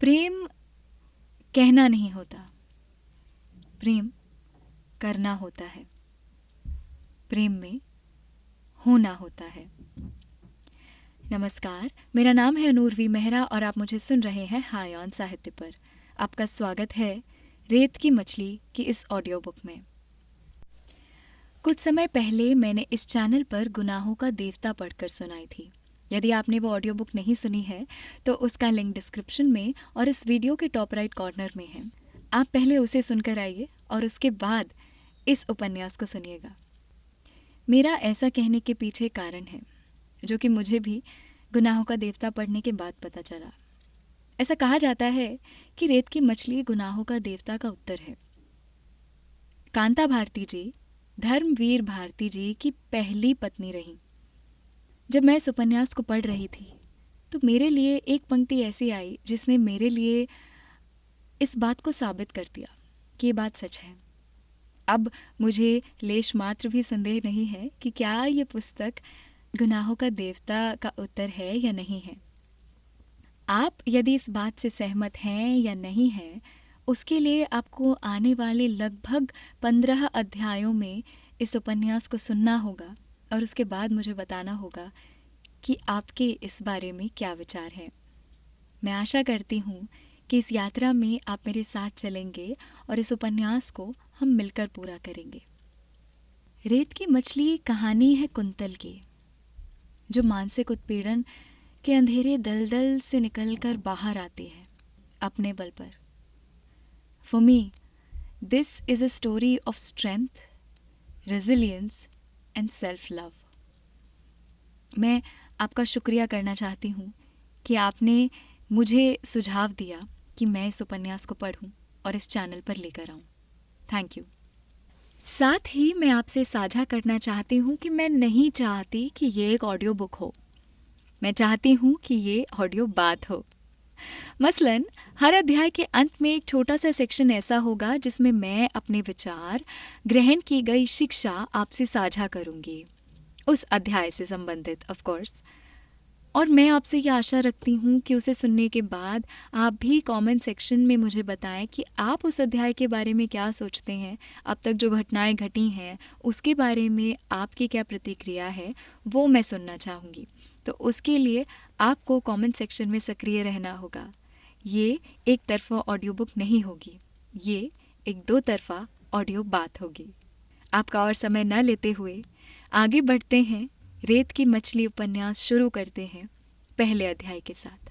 प्रेम कहना नहीं होता, प्रेम करना होता है, प्रेम में होना होता है। नमस्कार, मेरा नाम है अनूर्वी मेहरा और आप मुझे सुन रहे हैं हाय ऑन साहित्य पर। आपका स्वागत है रेत की मछली की इस ऑडियो बुक में। कुछ समय पहले मैंने इस चैनल पर गुनाहों का देवता पढ़कर सुनाई थी। यदि आपने वो ऑडियो बुक नहीं सुनी है तो उसका लिंक डिस्क्रिप्शन में और इस वीडियो के टॉप राइट कॉर्नर में है। आप पहले उसे सुनकर आइए और उसके बाद इस उपन्यास को सुनिएगा। मेरा ऐसा कहने के पीछे कारण है जो कि मुझे भी गुनाहों का देवता पढ़ने के बाद पता चला। ऐसा कहा जाता है कि रेत की मछली गुनाहों का देवता का उत्तर है। कांता भारती जी धर्मवीर भारती जी की पहली पत्नी रही। जब मैं इस उपन्यास को पढ़ रही थी तो मेरे लिए एक पंक्ति ऐसी आई जिसने मेरे लिए इस बात को साबित कर दिया कि ये बात सच है। अब मुझे लेश मात्र भी संदेह नहीं है कि क्या ये पुस्तक गुनाहों का देवता का उत्तर है या नहीं है। आप यदि इस बात से सहमत हैं या नहीं हैं, उसके लिए आपको आने वाले लगभग 15 अध्यायों में इस उपन्यास को सुनना होगा और उसके बाद मुझे बताना होगा कि आपके इस बारे में क्या विचार है। मैं आशा करती हूँ कि इस यात्रा में आप मेरे साथ चलेंगे और इस उपन्यास को हम मिलकर पूरा करेंगे। रेत की मछली कहानी है कुंतल की, जो मानसिक उत्पीड़न के अंधेरे दलदल से निकलकर बाहर आती है अपने बल पर। For me, this is a story of strength, resilience and self-love. मैं आपका शुक्रिया करना चाहती हूँ कि आपने मुझे सुझाव दिया कि मैं इस उपन्यास को पढूं और इस चैनल पर लेकर आऊं। Thank you. साथ ही मैं आपसे साझा करना चाहती हूँ कि मैं नहीं चाहती कि ये एक ऑडियो बुक हो। मैं चाहती हूँ कि ये ऑडियो बात हो। मसलन हर अध्याय के अंत में एक छोटा सा सेक्शन ऐसा होगा जिसमें मैं अपने विचार, ग्रहण की गई शिक्षा आपसे साझा करूंगी, उस अध्याय से संबंधित ऑफ कोर्स। और मैं आपसे ये आशा रखती हूँ कि उसे सुनने के बाद आप भी कमेंट सेक्शन में मुझे बताएं कि आप उस अध्याय के बारे में क्या सोचते हैं, अब तक जो घटनाएं घटी हैं उसके बारे में आपकी क्या प्रतिक्रिया है, वो मैं सुनना चाहूँगी। तो उसके लिए आपको कमेंट सेक्शन में सक्रिय रहना होगा। ये एक तरफा ऑडियो बुक नहीं होगी, ये एक दो तरफा ऑडियो बात होगी। आपका और समय न लेते हुए आगे बढ़ते हैं। रेत की मछली उपन्यास शुरू करते हैं पहले अध्याय के साथ।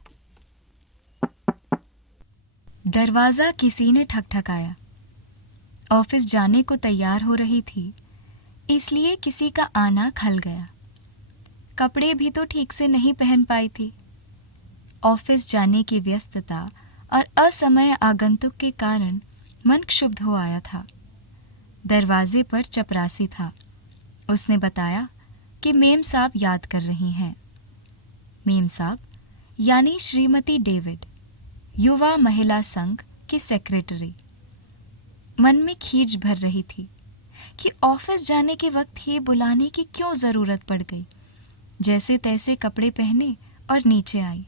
दरवाजा किसी ने ठकठकाया। ऑफिस जाने को तैयार हो रही थी, इसलिए किसी का आना खल गया। कपड़े भी तो ठीक से नहीं पहन पाई थी। ऑफिस जाने की व्यस्तता और असमय आगंतुक के कारण मन क्षुब्ध हो आया था। दरवाजे पर चपरासी था। उसने बताया कि मेम साहब याद कर रही हैं। मेम साहब यानी श्रीमती डेविड, युवा महिला संघ की सेक्रेटरी। मन में खींच भर रही थी कि ऑफिस जाने के वक्त ही बुलाने की क्यों जरूरत पड़ गई। जैसे तैसे कपड़े पहने और नीचे आई।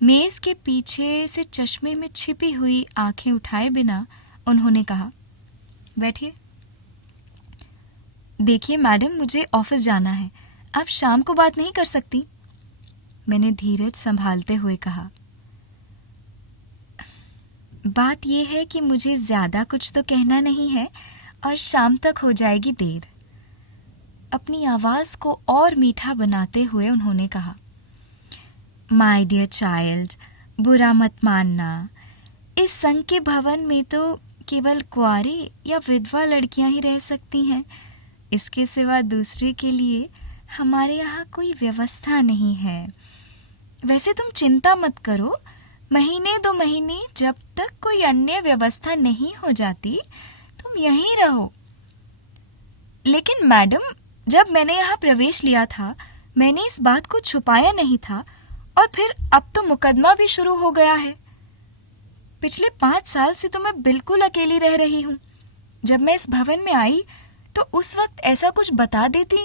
मेज के पीछे से चश्मे में छिपी हुई आंखें उठाए बिना उन्होंने कहा, बैठिए। देखिए मैडम, मुझे ऑफिस जाना है, आप शाम को बात नहीं कर सकती? मैंने धीरज संभालते हुए कहा। बात यह है कि मुझे ज्यादा कुछ तो कहना नहीं है और शाम तक हो जाएगी देर। अपनी आवाज को और मीठा बनाते हुए उन्होंने कहा, माय डियर चाइल्ड, बुरा मत मानना। इस संघ के भवन में तो केवल कुंवारी या विधवा लड़कियां ही रह सकती हैं। इसके सिवा दूसरे के लिए हमारे यहाँ कोई व्यवस्था नहीं है। वैसे तुम चिंता मत करो, महीने 2 महीने जब तक कोई अन्य व्यवस्था नहीं हो जाती तुम यहीं रहो। लेकिन मैडम, जब मैंने यहाँ प्रवेश लिया था मैंने इस बात को छुपाया नहीं था, और फिर अब तो मुकदमा भी शुरू हो गया है। पिछले 5 साल से तो मैं बिल्कुल अकेली रह रही हूँ। जब मैं इस भवन में आई तो उस वक्त ऐसा कुछ बता देती।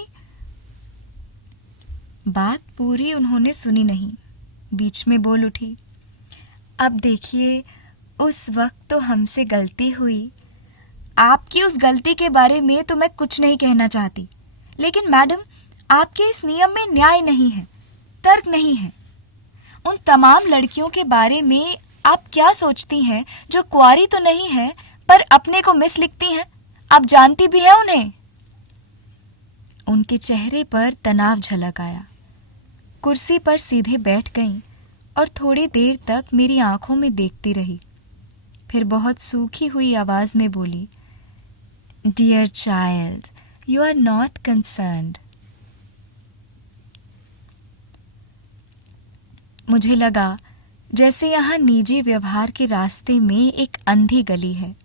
बात पूरी उन्होंने सुनी नहीं, बीच में बोल उठी, अब देखिए, उस वक्त तो हमसे गलती हुई। आपकी उस गलती के बारे में तो मैं कुछ नहीं कहना चाहती, लेकिन मैडम, आपके इस नियम में न्याय नहीं है, तर्क नहीं है। उन तमाम लड़कियों के बारे में आप क्या सोचती हैं जो कुंवारी तो नहीं है पर अपने को मिस लिखती हैं? आप जानती भी हैं उन्हें? उनके चेहरे पर तनाव झलक आया। कुर्सी पर सीधे बैठ गईं और थोड़ी देर तक मेरी आंखों में देखती रही। फिर बहुत सूखी हुई आवाज में बोली, dear child, you are not concerned. मुझे लगा जैसे यहाँ निजी व्यवहार के रास्ते में एक अंधी गली है।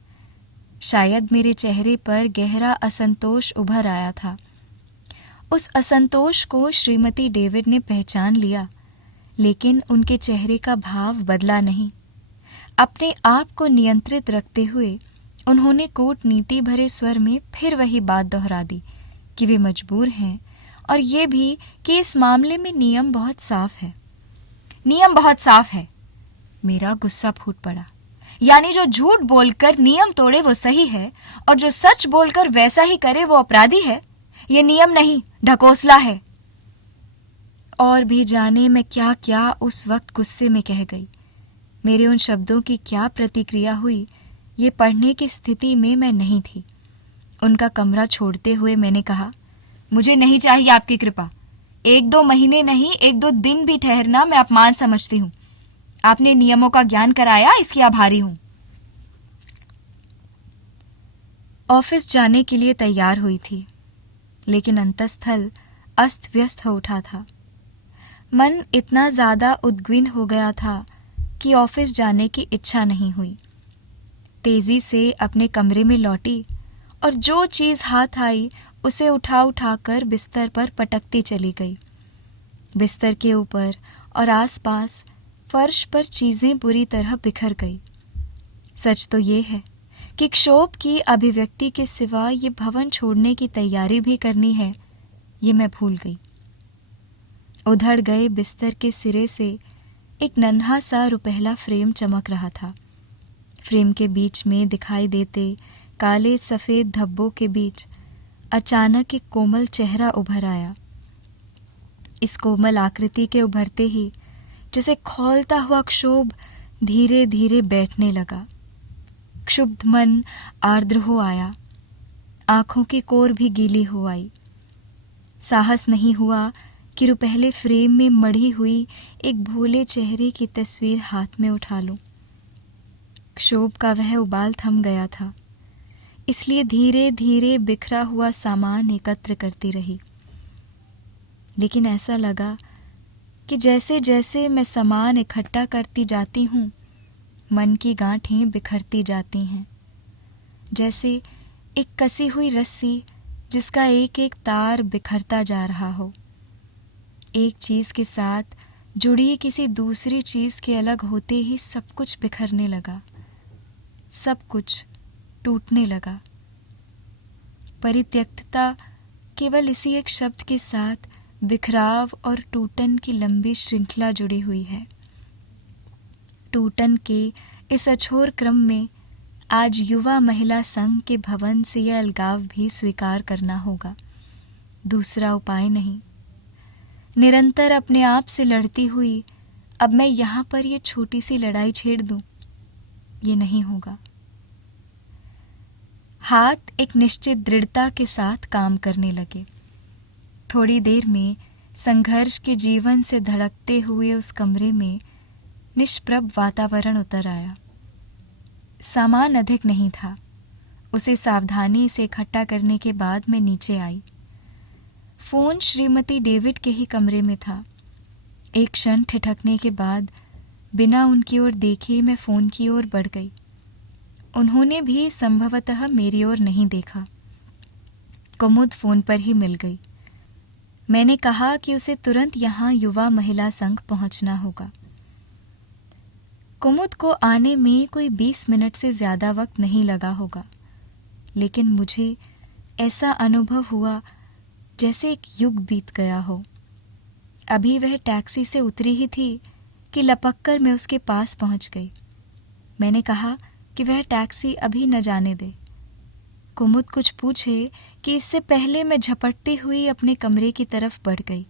शायद मेरे चेहरे पर गहरा असंतोष उभर आया था। उस असंतोष को श्रीमती डेविड ने पहचान लिया, लेकिन उनके चेहरे का भाव बदला नहीं। अपने आप को नियंत्रित रखते हुए उन्होंने कूटनीति भरे स्वर में फिर वही बात दोहरा दी कि वे मजबूर हैं, और ये भी कि इस मामले में नियम बहुत साफ है। नियम बहुत साफ है। मेरा गुस्सा फूट पड़ा। यानी जो झूठ बोलकर नियम तोड़े वो सही है, और जो सच बोलकर वैसा ही करे वो अपराधी है। ये नियम नहीं, ढकोसला है। और भी जाने मैं क्या क्या उस वक्त गुस्से में कह गई। मेरे उन शब्दों की क्या प्रतिक्रिया हुई, ये पढ़ने की स्थिति में मैं नहीं थी। उनका कमरा छोड़ते हुए मैंने कहा, मुझे नहीं चाहिए आपकी कृपा। 1-2 महीने नहीं, 1-2 दिन भी ठहरना मैं अपमान समझती हूँ। आपने नियमों का ज्ञान कराया, इसकी आभारी हूँ। ऑफिस जाने के लिए तैयार हुई थी, लेकिन अंतस्थल अस्त व्यस्त हो उठा था। मन इतना ज्यादा उद्विग्न हो गया था कि ऑफिस जाने की इच्छा नहीं हुई। तेजी से अपने कमरे में लौटी और जो चीज हाथ आई उसे उठाकर बिस्तर पर पटकती चली गई। बिस्तर के ऊपर और आसपास फर्श पर चीजें बुरी तरह बिखर गई। सच तो ये है कि क्षोभ की अभिव्यक्ति के सिवा ये भवन छोड़ने की तैयारी भी करनी है, ये मैं भूल गई। उधड़ गए बिस्तर के सिरे से एक नन्हा सा रुपहला फ्रेम चमक रहा था। फ्रेम के बीच में दिखाई देते काले सफेद धब्बों के बीच अचानक एक कोमल चेहरा उभर आया। इस कोमल आकृति के उभरते ही जैसे खौलता हुआ क्षोभ धीरे धीरे बैठने लगा। क्षुब्ध मन आर्द्र हो आया, आंखों की कोर भी गीली हो आई। साहस नहीं हुआ कि रुपहले फ्रेम में मढ़ी हुई एक भोले चेहरे की तस्वीर हाथ में उठा लूं। क्षोभ का वह उबाल थम गया था, इसलिए धीरे धीरे बिखरा हुआ सामान एकत्र करती रही। लेकिन ऐसा लगा कि जैसे जैसे मैं सामान इकट्ठा करती जाती हूँ, मन की गांठें बिखरती जाती हैं, जैसे एक कसी हुई रस्सी जिसका एक एक तार बिखरता जा रहा हो। एक चीज के साथ जुड़ी किसी दूसरी चीज के अलग होते ही सब कुछ बिखरने लगा, सब कुछ टूटने लगा। परित्यक्तता केवल इसी एक शब्द के साथ बिखराव और टूटन की लंबी श्रृंखला जुड़ी हुई है। टूटन के इस अछोर क्रम में आज युवा महिला संघ के भवन से यह अलगाव भी स्वीकार करना होगा। दूसरा उपाय नहीं। निरंतर अपने आप से लड़ती हुई अब मैं यहाँ पर ये छोटी सी लड़ाई छेड़ दूं, ये नहीं होगा। हाथ एक निश्चित दृढ़ता के साथ काम करने लगे। थोड़ी देर में संघर्ष के जीवन से धड़कते हुए उस कमरे में निष्प्रभ वातावरण उतर आया। सामान अधिक नहीं था। उसे सावधानी से इकट्ठा करने के बाद मैं नीचे आई। फोन श्रीमती डेविड के ही कमरे में था। एक क्षण ठिठकने के बाद बिना उनकी ओर देखे मैं फोन की ओर बढ़ गई। उन्होंने भी संभवतः मेरी ओर नहीं देखा। कुमुद फोन पर ही मिल गई। मैंने कहा कि उसे तुरंत यहाँ युवा महिला संघ पहुंचना होगा। कुमुद को आने में कोई 20 मिनट से ज्यादा वक्त नहीं लगा होगा, लेकिन मुझे ऐसा अनुभव हुआ जैसे एक युग बीत गया हो। अभी वह टैक्सी से उतरी ही थी कि लपककर मैं उसके पास पहुंच गई। मैंने कहा कि वह टैक्सी अभी न जाने दे। कुमुद कुछ पूछे कि इससे पहले मैं झपटती हुई अपने कमरे की तरफ बढ़ गई।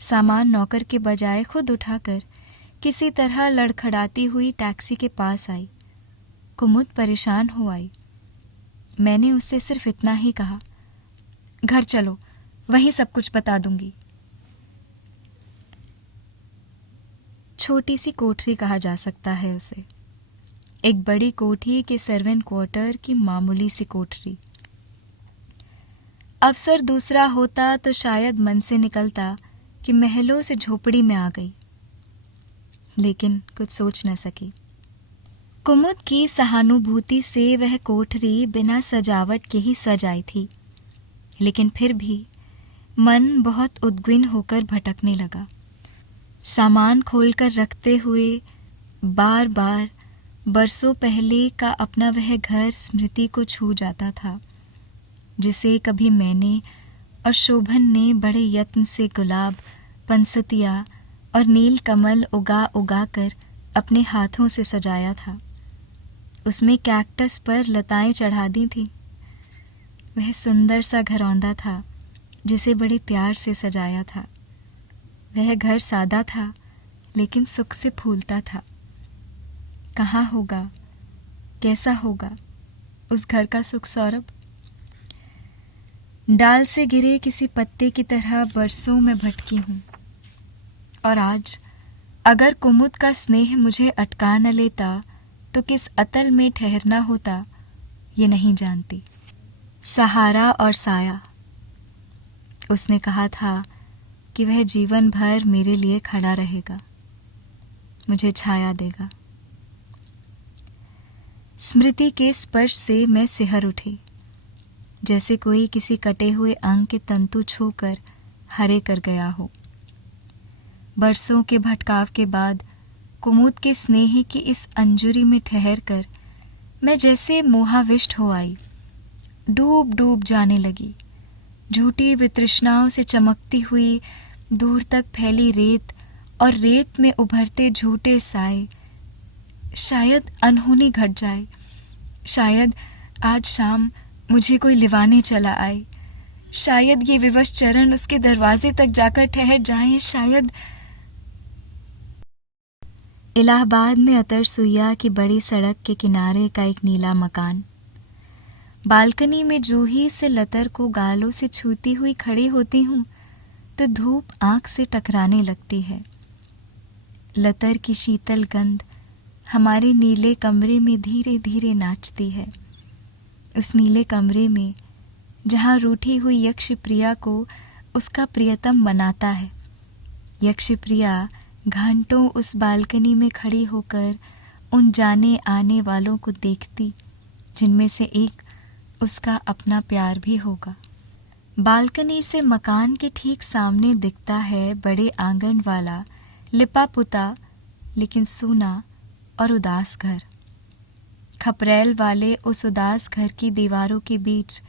सामान नौकर के बजाय खुद उठाकर किसी तरह लड़खड़ाती हुई टैक्सी के पास आई। कुमुद परेशान हो आई। मैंने उससे सिर्फ इतना ही कहा, घर चलो, वहीं सब कुछ बता दूंगी। छोटी सी कोठरी कहा जा सकता है उसे, एक बड़ी कोठी के सर्वेंट क्वार्टर की मामूली सी कोठरी। अवसर दूसरा होता तो शायद मन से निकलता कि महलों से झोपड़ी में आ गई, लेकिन कुछ सोच न सकी। कुमुद की सहानुभूति से वह कोठरी बिना सजावट के ही सज आई थी, लेकिन फिर भी मन बहुत उद्विग्न होकर भटकने लगा। सामान खोलकर रखते हुए बार बार बरसों पहले का अपना वह घर स्मृति को छू जाता था, जिसे कभी मैंने और शोभन ने बड़े यत्न से गुलाब, पंसतिया और नील कमल उगा उगा कर अपने हाथों से सजाया था। उसमें कैक्टस पर लताएं चढ़ा दी थी। वह सुंदर सा घरौंदा था जिसे बड़े प्यार से सजाया था। वह घर सादा था लेकिन सुख से फूलता था। कहाँ होगा, कैसा होगा उस घर का सुख सौरभ? डाल से गिरे किसी पत्ते की तरह बरसों में भटकी हूँ, और आज अगर कुमुद का स्नेह मुझे अटका न लेता तो किस अतल में ठहरना होता ये नहीं जानती। सहारा और साया, उसने कहा था कि वह जीवन भर मेरे लिए खड़ा रहेगा, मुझे छाया देगा। स्मृति के स्पर्श से मैं सिहर उठी, जैसे कोई किसी कटे हुए अंग के तंतु छूकर हरे कर गया हो। बरसों के भटकाव के बाद कुमुद के स्नेह की इस अंजुरी में ठहर कर मैं जैसे मोहाविष्ट हो आई, डूब डूब जाने लगी। झूठी वितृष्णाओं से चमकती हुई दूर तक फैली रेत और रेत में उभरते झूठे साए। शायद अनहोनी घट जाए, शायद आज शाम मुझे कोई लिवाने चला आए, शायद ये विवश चरण उसके दरवाजे तक जाकर ठहर जाएं, शायद। इलाहाबाद में अतर सुइया की बड़ी सड़क के किनारे का एक नीला मकान। बालकनी में जूही से लतर को गालों से छूती हुई खड़ी होती हूँ तो धूप आंख से टकराने लगती है। लतर की शीतल गंध हमारे नीले कमरे में धीरे धीरे नाचती है। उस नीले कमरे में जहाँ रूठी हुई यक्षप्रिया को उसका प्रियतम मनाता है। यक्षप्रिया घंटों उस बालकनी में खड़ी होकर उन जाने आने वालों को देखती जिनमें से एक उसका अपना प्यार भी होगा। बालकनी से मकान के ठीक सामने दिखता है बड़े आंगन वाला लिपा पुता लेकिन सूना और उदास घर। खपरेल वाले उस उदास घर की दीवारों के बीच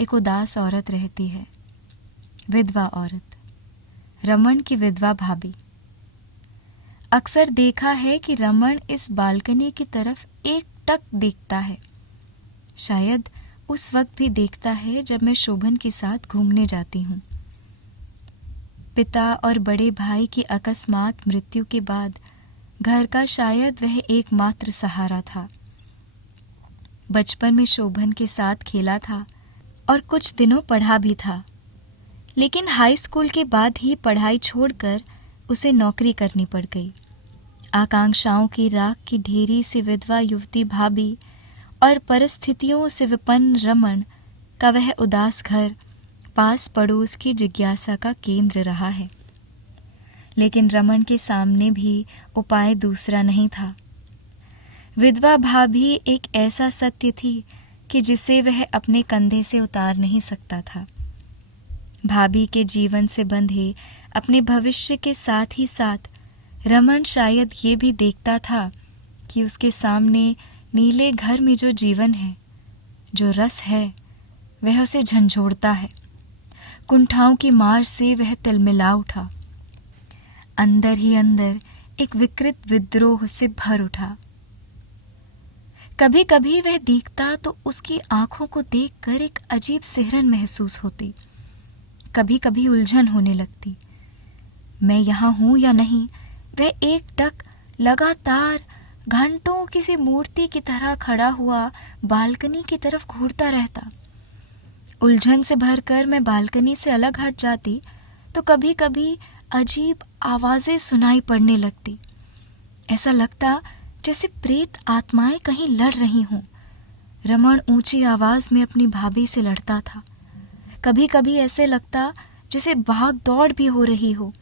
एक उदास औरत रहती है, विधवा औरत, रमन की विधवा भाभी। अक्सर देखा है कि रमन इस बालकनी की तरफ एकटक देखता है। शायद उस वक्त भी देखता है जब मैं शोभन के साथ घूमने जाती हूँ। पिता और बड़े भाई की अकस्मात मृत्यु के बाद घर का शायद वह एकमात्र सहारा था। बचपन में शोभन के साथ खेला था और कुछ दिनों पढ़ा भी था, लेकिन हाई स्कूल के बाद ही पढ़ाई छोड़कर उसे नौकरी करनी पड़ गई। आकांक्षाओं की राख की ढेरी सी विधवा युवती भाभी और परिस्थितियों से विपन्न रमन का वह उदास घर पास पड़ोस की जिज्ञासा का केंद्र रहा है। लेकिन रमन के सामने भी उपाय दूसरा नहीं था। विधवा भाभी एक ऐसा सत्य थी कि जिसे वह अपने कंधे से उतार नहीं सकता था। भाभी के जीवन से बंधे अपने भविष्य के साथ ही साथ रमन शायद ये भी देखता था कि उसके सामने नीले घर में जो जीवन है, जो रस है, वह उसे झंझोड़ता है। कुंठाओं की मार से वह तिलमिला उठा। अंदर ही अंदर एक विकृत विद्रोह से भर उठा। कभी कभी वह दिखता तो उसकी आंखों को देखकर एक अजीब सिहरन महसूस होती, कभी कभी उलझन होने लगती। मैं यहाँ हूं या नहीं, वह एकटक लगातार घंटों किसी मूर्ति की तरह खड़ा हुआ बालकनी की तरफ घूरता रहता। उलझन से भरकर मैं बालकनी से अलग हट जाती तो कभी कभी अजीब आवाजें सुनाई पड़ने लगती। ऐसा लगता जैसे प्रेत आत्माएं कहीं लड़ रही हों। रमण ऊंची आवाज में अपनी भाभी से लड़ता था। कभी कभी ऐसे लगता जैसे भाग दौड़ भी हो रही हो।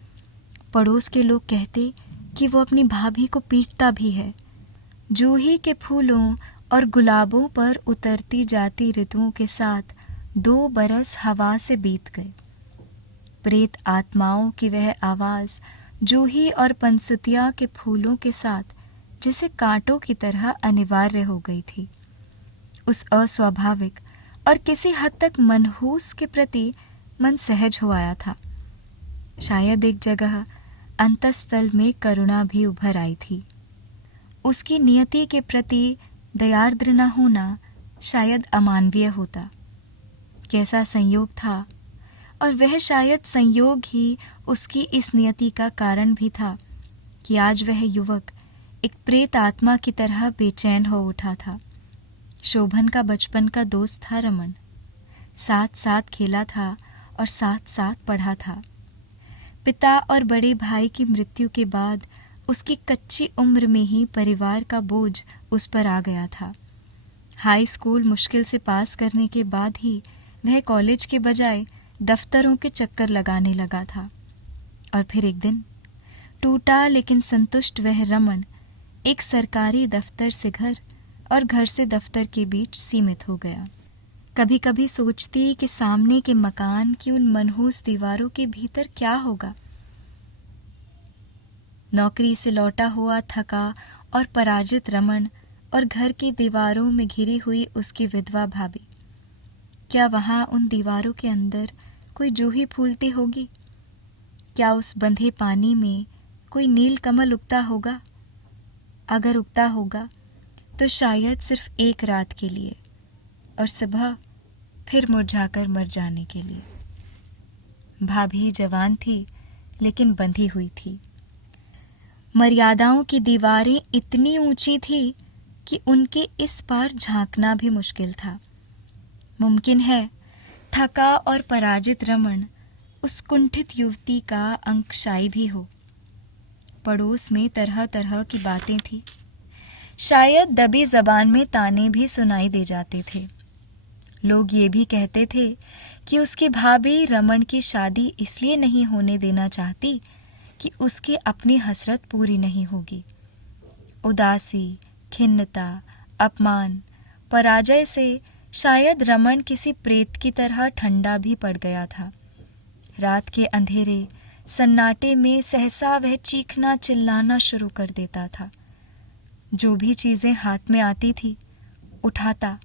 पड़ोस के लोग कहते कि वो अपनी भाभी को पीटता भी है। जूही के फूलों और गुलाबों पर उतरती जाती ऋतुओं के साथ 2 बरस हवा से बीत गए। प्रेत आत्माओं की वह आवाज जूही और पंसुतिया के फूलों के साथ जैसे कांटों की तरह अनिवार्य हो गई थी। उस अस्वाभाविक और किसी हद तक मनहूस के प्रति मन सहज हो आया था। शायद एक जगह अंतस्तल में करुणा भी उभर आई थी। उसकी नियति के प्रति दयार्द्र न होना शायद अमानवीय होता। कैसा संयोग था, और वह शायद संयोग ही उसकी इस नियति का कारण भी था कि आज वह युवक एक प्रेत आत्मा की तरह बेचैन हो उठा था। शोभन का बचपन का दोस्त था रमन। साथ साथ खेला था और साथ साथ पढ़ा था। पिता और बड़े भाई की मृत्यु के बाद उसकी कच्ची उम्र में ही परिवार का बोझ उस पर आ गया था। हाई स्कूल मुश्किल से पास करने के बाद ही वह कॉलेज के बजाय दफ्तरों के चक्कर लगाने लगा था। और फिर एक दिन टूटा लेकिन संतुष्ट वह रमन एक सरकारी दफ्तर से घर और घर से दफ्तर के बीच सीमित हो गया। कभी कभी सोचती कि सामने के मकान की उन मनहूस दीवारों के भीतर क्या होगा। नौकरी से लौटा हुआ थका और पराजित रमन और घर की दीवारों में घिरी हुई उसकी विधवा भाभी, क्या वहां उन दीवारों के अंदर कोई जूही फूलती होगी? क्या उस बंधे पानी में कोई नील कमल उगता होगा? अगर उगता होगा तो शायद सिर्फ एक रात के लिए, और सुबह फिर मुरझाकर मर जाने के लिए। भाभी जवान थी लेकिन बंधी हुई थी। मर्यादाओं की दीवारें इतनी ऊंची थी कि उनके इस पार झांकना भी मुश्किल था। मुमकिन है थका और पराजित रमन उस कुंठित युवती का अंकशाई भी हो। पड़ोस में तरह तरह की बातें थी। शायद दबी जबान में ताने भी सुनाई दे जाते थे। लोग ये भी कहते थे कि उसकी भाभी रमन की शादी इसलिए नहीं होने देना चाहती कि उसकी अपनी हसरत पूरी नहीं होगी। उदासी, खिन्नता, अपमान, पराजय से शायद रमन किसी प्रेत की तरह ठंडा भी पड़ गया था। रात के अंधेरे सन्नाटे में सहसा वह चीखना चिल्लाना शुरू कर देता था। जो भी चीजें हाथ में आती थी उठाता,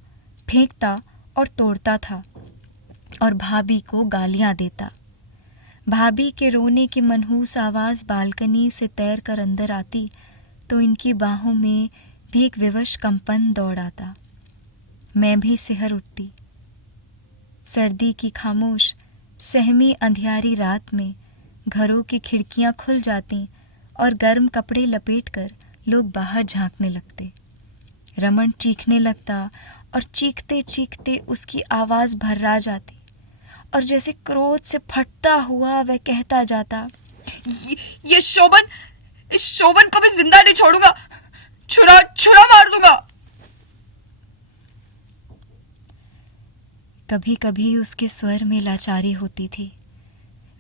फेंकता और तोड़ता था और भाभी को गालियां देता। भाभी के रोने की मनहूस आवाज बालकनी से तैर कर अंदर आती तो इनकी बाहों में भी एक विवश कंपन दौड़ आता। मैं भी सिहर उठती। सर्दी की खामोश सहमी अंधियारी रात में घरों की खिड़कियां खुल जाती और गर्म कपड़े लपेटकर लोग बाहर झांकने लगते। रमन चीखने लगता और चीखते चीखते उसकी आवाज भर्रा जाती और जैसे क्रोध से फटता हुआ वह कहता जाता, ये शोभन, इस शोभन को मैं जिंदा नहीं छोड़ूंगा, छुरा छुरा मार दूंगा। कभी कभी उसके स्वर में लाचारी होती थी।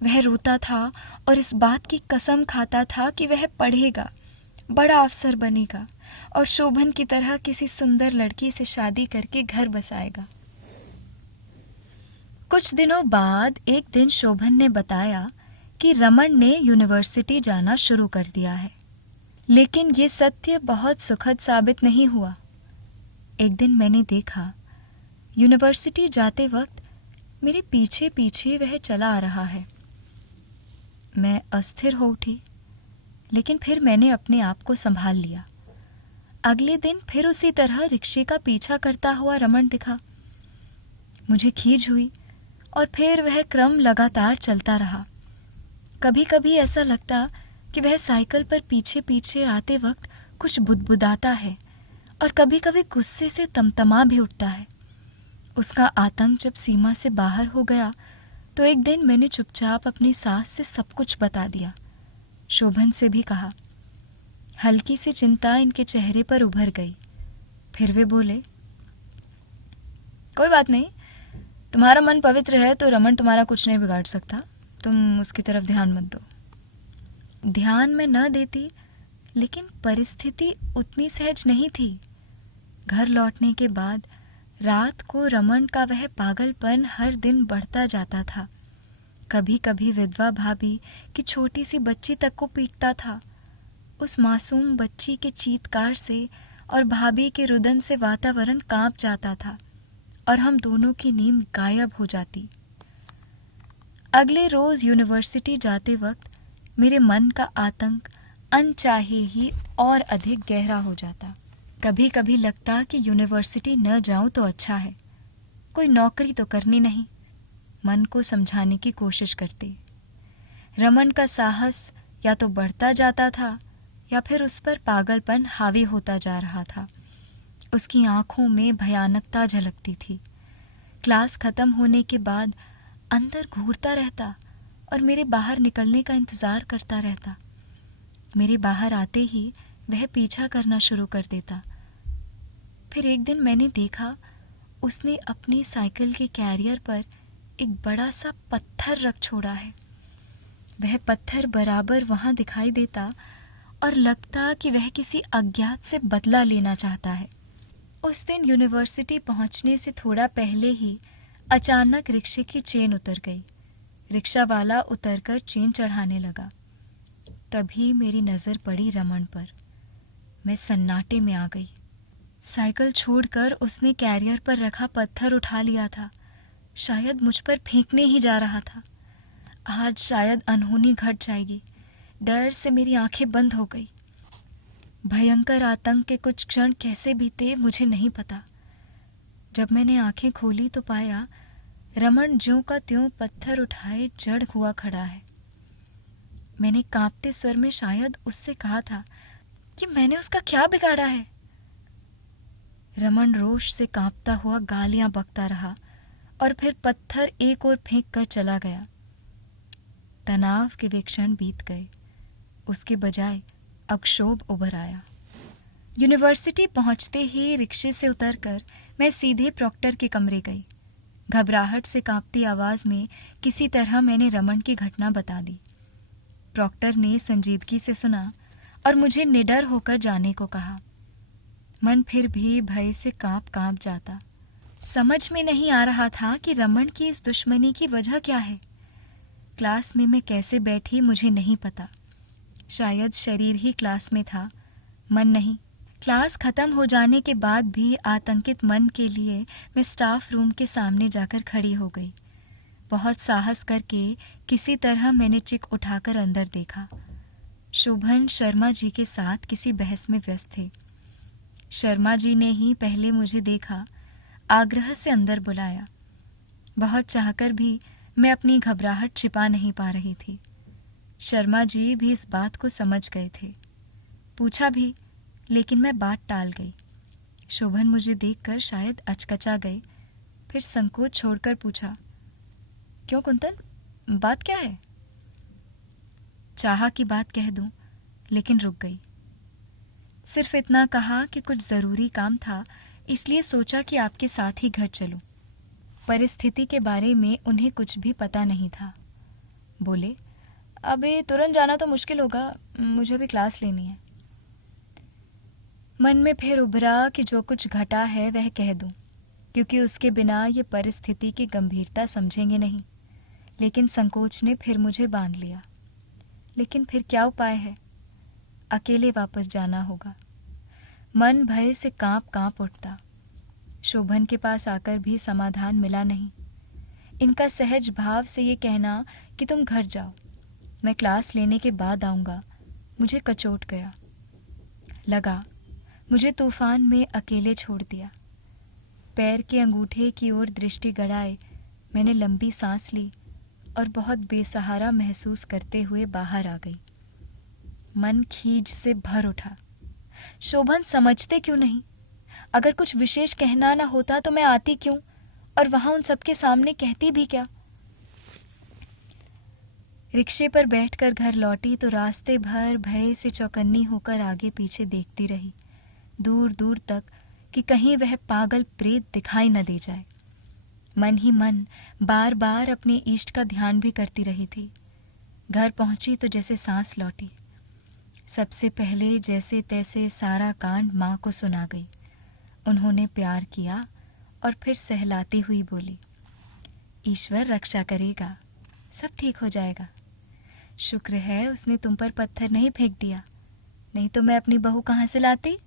वह रोता था और इस बात की कसम खाता था कि वह पढ़ेगा, बड़ा अफसर बनेगा और शोभन की तरह किसी सुंदर लड़की से शादी करके घर बसाएगा। कुछ दिनों बाद एक दिन शोभन ने बताया कि रमन ने यूनिवर्सिटी जाना शुरू कर दिया है, लेकिन ये सत्य बहुत सुखद साबित नहीं हुआ। एक दिन मैंने देखा यूनिवर्सिटी जाते वक्त मेरे पीछे पीछे वह चला आ रहा है। मैं अस्थिर हो उठी, लेकिन फिर मैंने अपने आप को संभाल लिया। अगले दिन फिर उसी तरह रिक्शे का पीछा करता हुआ रमन दिखा। मुझे खीज हुई और फिर वह क्रम लगातार चलता रहा। कभी कभी ऐसा लगता कि वह साइकिल पर पीछे पीछे आते वक्त कुछ बुदबुदाता है और कभी कभी गुस्से से तमतमा भी उठता है। उसका आतंक जब सीमा से बाहर हो गया तो एक दिन मैंने चुपचाप अपनी सास से सब कुछ बता दिया। शोभन से भी कहा। हल्की सी चिंता इनके चेहरे पर उभर गई। फिर वे बोले, कोई बात नहीं, तुम्हारा मन पवित्र है तो रमन तुम्हारा कुछ नहीं बिगाड़ सकता, तुम उसकी तरफ ध्यान मत दो। ध्यान मैं न देती, लेकिन परिस्थिति उतनी सहज नहीं थी। घर लौटने के बाद रात को रमन का वह पागलपन हर दिन बढ़ता जाता था। कभी कभी विधवा भाभी की छोटी सी बच्ची तक को पीटता था। उस मासूम बच्ची के चीत्कार से और भाभी के रुदन से वातावरण कांप जाता था और हम दोनों की नींद गायब हो जाती। अगले रोज यूनिवर्सिटी जाते वक्त मेरे मन का आतंक अनचाहे ही और अधिक गहरा हो जाता। कभी कभी लगता कि यूनिवर्सिटी न जाऊं तो अच्छा है, कोई नौकरी तो करनी नहीं। मन को समझाने की कोशिश करती। रमन का साहस या तो बढ़ता जाता था या फिर उस पर पागलपन हावी होता जा रहा था। उसकी आंखों में भयानकता झलकती थी। क्लास खत्म होने के बाद अंदर घूरता रहता और मेरे बाहर निकलने का इंतजार करता रहता। मेरे बाहर आते ही वह पीछा करना शुरू कर देता। फिर एक दिन मैंने देखा उसने अपनी साइकिल के कैरियर पर एक बड़ा सा पत्थर रख छोड़ा है। वह पत्थर बराबर वहां दिखाई देता और लगता कि वह किसी अज्ञात से बदला लेना चाहता है। उस दिन यूनिवर्सिटी पहुंचने से थोड़ा पहले ही अचानक रिक्शे की चेन उतर गई। रिक्शा वाला उतरकर चेन चढ़ाने लगा। तभी मेरी नजर पड़ी रमन पर। मैं सन्नाटे में आ गई। साइकिल छोड़कर उसने कैरियर पर रखा पत्थर उठा लिया था। शायद मुझ पर फेंकने ही जा रहा था। आज शायद अनहोनी घट जाएगी। डर से मेरी आंखें बंद हो गई। भयंकर आतंक के कुछ क्षण कैसे बीते मुझे नहीं पता। जब मैंने आंखें खोली तो पाया रमन ज्यों का त्यों पत्थर उठाए जड़ हुआ खड़ा है। मैंने कांपते स्वर में शायद उससे कहा था कि मैंने उसका क्या बिगाड़ा है। रमन रोष से कांपता हुआ गालियां बकता रहा और फिर पत्थर एक ओर फेंक कर चला गया। तनाव के वे क्षण बीत गए। उसके बजाय अब क्षोभ उभर आया। यूनिवर्सिटी पहुंचते ही रिक्शे से उतरकर मैं सीधे प्रॉक्टर के कमरे गई। घबराहट से कांपती आवाज में किसी तरह मैंने रमन की घटना बता दी। प्रॉक्टर ने संजीदगी से सुना और मुझे निडर होकर जाने को कहा। मन फिर भी भय से कांप जाता। समझ में नहीं आ रहा था कि रमन की इस दुश्मनी की वजह क्या है। क्लास में मैं कैसे बैठी मुझे नहीं पता। शायद शरीर ही क्लास में था, मन नहीं। क्लास खत्म हो जाने के बाद भी आतंकित मन के लिए मैं स्टाफ रूम के सामने जाकर खड़ी हो गई। बहुत साहस करके किसी तरह मैंने चिक उठाकर अंदर देखा। शोभन शर्मा जी के साथ किसी बहस में व्यस्त थे। शर्मा जी ने ही पहले मुझे देखा, आग्रह से अंदर बुलाया। बहुत चाहकर भी मैं अपनी घबराहट छिपा नहीं पा रही थी। शर्मा जी भी इस बात को समझ गए थे। पूछा भी, लेकिन मैं बात टाल गई। शोभन मुझे देखकर शायद अचकचा गए, फिर संकोच छोड़कर पूछा, क्यों कुंतन, बात क्या है? चाहा कि बात कह दूं, लेकिन रुक गई। सिर्फ इतना कहा कि कुछ जरूरी काम था, इसलिए सोचा कि आपके साथ ही घर चलूं। परिस्थिति के बारे में उन्हें कुछ भी पता नहीं था। बोले, अबे तुरंत जाना तो मुश्किल होगा, मुझे भी क्लास लेनी है। मन में फिर उभरा कि जो कुछ घटा है वह कह दूं, क्योंकि उसके बिना ये परिस्थिति की गंभीरता समझेंगे नहीं। लेकिन संकोच ने फिर मुझे बांध लिया। लेकिन फिर क्या उपाय है? अकेले वापस जाना होगा। मन भय से कांप उठता। शोभन के पास आकर भी समाधान मिला नहीं। इनका सहज भाव से ये कहना कि तुम घर जाओ, मैं क्लास लेने के बाद आऊंगा, मुझे कचोट गया। लगा मुझे तूफान में अकेले छोड़ दिया। पैर के अंगूठे की ओर दृष्टि गड़ाए मैंने लंबी सांस ली और बहुत बेसहारा महसूस करते हुए बाहर आ गई। मन खीज से भर उठा। शोभन समझते क्यों नहीं? अगर कुछ विशेष कहना ना होता तो मैं आती क्यों, और वहां उन सबके सामने कहती भी क्या? रिक्शे पर बैठकर घर लौटी तो रास्ते भर भय से चौकन्नी होकर आगे पीछे देखती रही, दूर दूर तक, कि कहीं वह पागल प्रेत दिखाई न दे जाए। मन ही मन बार बार अपने इष्ट का ध्यान भी करती रही थी। घर पहुंची तो जैसे सांस लौटी। सबसे पहले जैसे तैसे सारा कांड माँ को सुना गई। उन्होंने प्यार किया और फिर सहलाती हुई बोली, ईश्वर रक्षा करेगा, सब ठीक हो जाएगा। शुक्र है उसने तुम पर पत्थर नहीं फेंक दिया, नहीं तो मैं अपनी बहू कहाँ से लाती।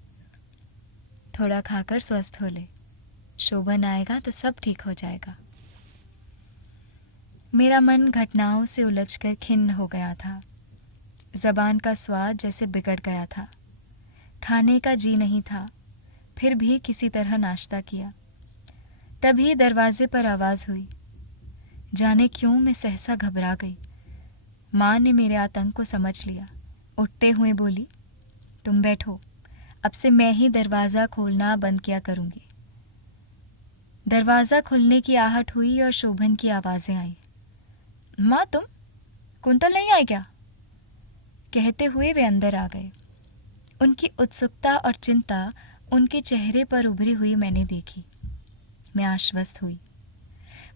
थोड़ा खाकर स्वस्थ हो ले, शोभन आएगा तो सब ठीक हो जाएगा। मेरा मन घटनाओं से उलझकर खिन्न हो गया था। जबान का स्वाद जैसे बिगड़ गया था। खाने का जी नहीं था, फिर भी किसी तरह नाश्ता किया। तभी दरवाजे पर आवाज हुई। जाने क्यों मैं सहसा घबरा गई। माँ ने मेरे आतंक को समझ लिया। उठते हुए बोली, तुम बैठो, अब से मैं ही दरवाज़ा खोलना बंद किया करूंगी। दरवाज़ा खुलने की आहट हुई और शोभन की आवाज़ें आई। माँ तुम, कुंतल नहीं आए क्या? कहते हुए वे अंदर आ गए। उनकी उत्सुकता और चिंता उनके चेहरे पर उभरी हुई मैंने देखी। मैं आश्वस्त हुई।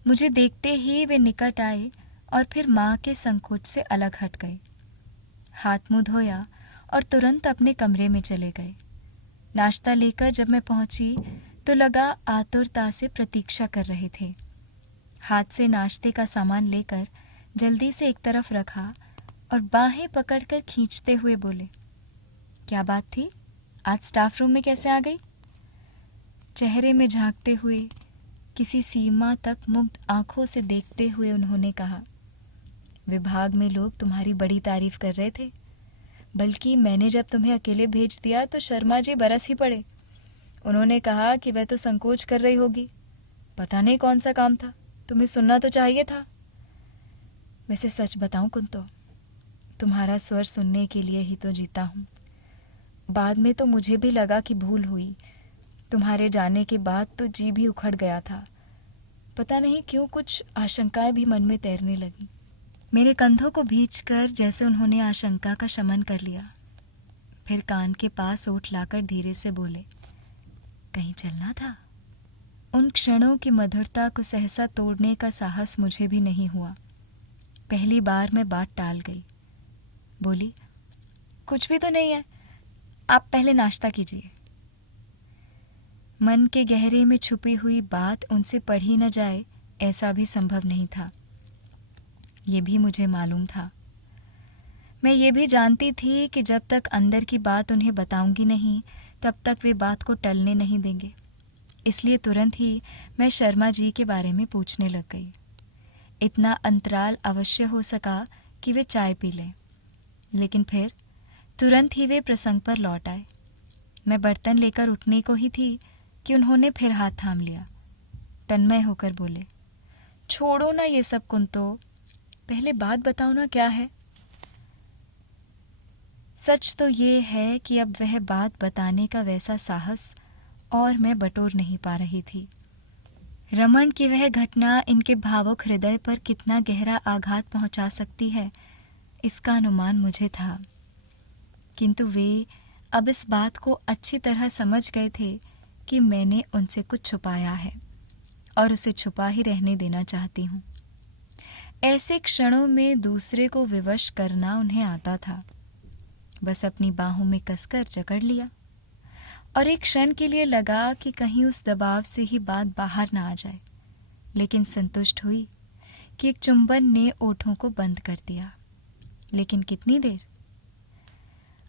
मुझे देखते ही वे निकट आए और फिर माँ के संकोच से अलग हट गए। हाथ मुंह धोया और तुरंत अपने कमरे में चले गए। नाश्ता लेकर जब मैं पहुंची तो लगा आतुरता से प्रतीक्षा कर रहे थे। हाथ से नाश्ते का सामान लेकर जल्दी से एक तरफ रखा और बाहें पकड़कर खींचते हुए बोले, क्या बात थी? आज स्टाफ रूम में कैसे आ गई? चेहरे में झांकते हुए, किसी सीमा तक मुग्ध आंखों से देखते हुए उन्होंने कहा, विभाग में लोग तुम्हारी बड़ी तारीफ कर रहे थे, बल्कि मैंने जब तुम्हें अकेले भेज दिया तो शर्मा जी बरस ही पड़े। उन्होंने कहा कि वह तो संकोच कर रही होगी, पता नहीं कौन सा काम था, तुम्हें सुनना तो चाहिए था। वैसे सच बताऊं कुंतो, तुम्हारा स्वर सुनने के लिए ही तो जीता हूँ। बाद में तो मुझे भी लगा कि भूल हुई। तुम्हारे जाने के बाद तो जी भी उखड़ गया था। पता नहीं क्यों कुछ आशंकाएं भी मन में तैरने लगी। मेरे कंधों को भींचकर जैसे उन्होंने आशंका का शमन कर लिया। फिर कान के पास ओठ लाकर धीरे से बोले, कहीं चलना था? उन क्षणों की मधुरता को सहसा तोड़ने का साहस मुझे भी नहीं हुआ। पहली बार मैं बात टाल गई। बोली, कुछ भी तो नहीं है, आप पहले नाश्ता कीजिए। मन के गहरे में छुपी हुई बात उनसे पढ़ी न जाए ऐसा भी संभव नहीं था। ये भी मुझे मालूम था। मैं ये भी जानती थी कि जब तक अंदर की बात उन्हें बताऊंगी नहीं, तब तक वे बात को टलने नहीं देंगे। इसलिए तुरंत ही मैं शर्मा जी के बारे में पूछने लग गई। इतना अंतराल अवश्य हो सका कि वे चाय पी लें, लेकिन फिर तुरंत ही वे प्रसंग पर लौट आए। मैं बर्तन लेकर उठने को ही थी कि उन्होंने फिर हाथ थाम लिया। तन्मय होकर बोले, छोड़ो ना ये सब कुंतो, पहले बात बताओ ना क्या है। सच तो ये है कि अब वह बात बताने का वैसा साहस और मैं बटोर नहीं पा रही थी। रमन की वह घटना इनके भावुक हृदय पर कितना गहरा आघात पहुंचा सकती है, इसका अनुमान मुझे था। किंतु वे अब इस बात को अच्छी तरह समझ गए थे कि मैंने उनसे कुछ छुपाया है और उसे छुपा ही रहने देना चाहती हूँ। ऐसे क्षणों में दूसरे को विवश करना उन्हें आता था। बस अपनी बाहों में कसकर जकड़ लिया और एक क्षण के लिए लगा कि कहीं उस दबाव से ही बात बाहर ना आ जाए, लेकिन संतुष्ट हुई कि एक चुंबन ने ओठों को बंद कर दिया। लेकिन कितनी देर?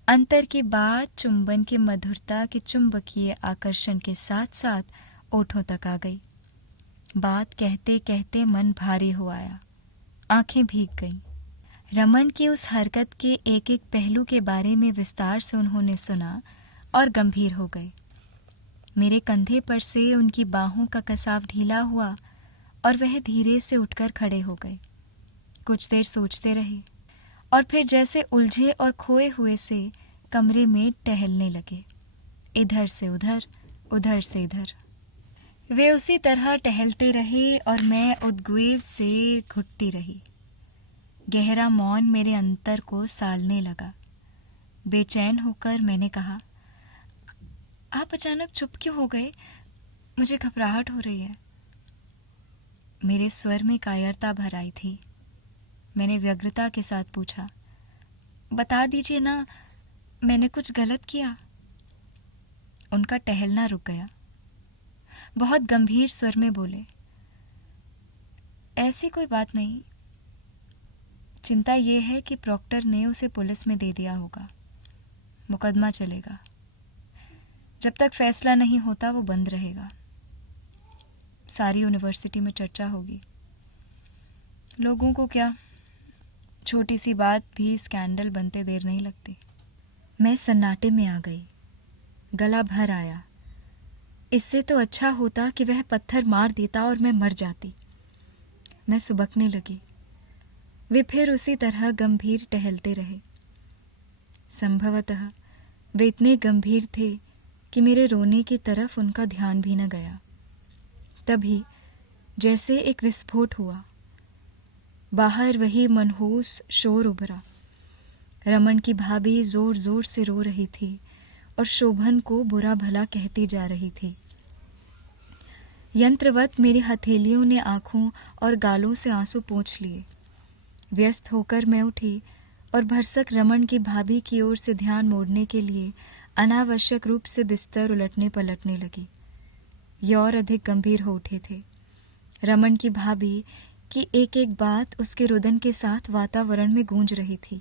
अंतर की बात चुंबन की मधुरता के चुंबकीय आकर्षण के साथ साथ ओठों तक आ गई। बात कहते कहते मन भारी हो आया, आंखें भीग गईं। रमन की उस हरकत के एक एक पहलू के बारे में विस्तार से उन्होंने सुना और गंभीर हो गए। मेरे कंधे पर से उनकी बाहों का कसाव ढीला हुआ और वह धीरे से उठकर खड़े हो गए। कुछ देर सोचते रहे और फिर जैसे उलझे और खोए हुए से कमरे में टहलने लगे, इधर से उधर, उधर से इधर। वे उसी तरह टहलते रहे और मैं उद्वेग से घुटती रही। गहरा मौन मेरे अंतर को सालने लगा। बेचैन होकर मैंने कहा, आप अचानक चुप क्यों हो गए? मुझे घबराहट हो रही है। मेरे स्वर में कायरता भर आई थी। मैंने व्यग्रता के साथ पूछा, बता दीजिए ना, मैंने कुछ गलत किया? उनका टहलना रुक गया। बहुत गंभीर स्वर में बोले, ऐसी कोई बात नहीं। चिंता यह है कि प्रॉक्टर ने उसे पुलिस में दे दिया होगा। मुकदमा चलेगा। जब तक फैसला नहीं होता वो बंद रहेगा। सारी यूनिवर्सिटी में चर्चा होगी। लोगों को क्या, छोटी सी बात भी स्कैंडल बनते देर नहीं लगती। मैं सन्नाटे में आ गई। गला भर आया। इससे तो अच्छा होता कि वह पत्थर मार देता और मैं मर जाती। मैं सुबकने लगी। वे फिर उसी तरह गंभीर टहलते रहे। संभवतः वे इतने गंभीर थे कि मेरे रोने की तरफ उनका ध्यान भी न गया। तभी जैसे एक विस्फोट हुआ। बाहर वही मनहूस शोर उभरा। रमन की भाभी जोर जोर से रो रही थी और शोभन को बुरा भला कहती जा रही थी। यंत्रवत मेरी हथेलियों ने आंखों और गालों से आंसू पोंछ लिए। व्यस्त होकर मैं उठी और भरसक रमन की भाभी की ओर से ध्यान मोड़ने के लिए अनावश्यक रूप से बिस्तर उलटने पलटने लगी। ये और अधिक गंभीर हो उठे थे। रमन की भाभी की एक एक बात उसके रुदन के साथ वातावरण में गूंज रही थी।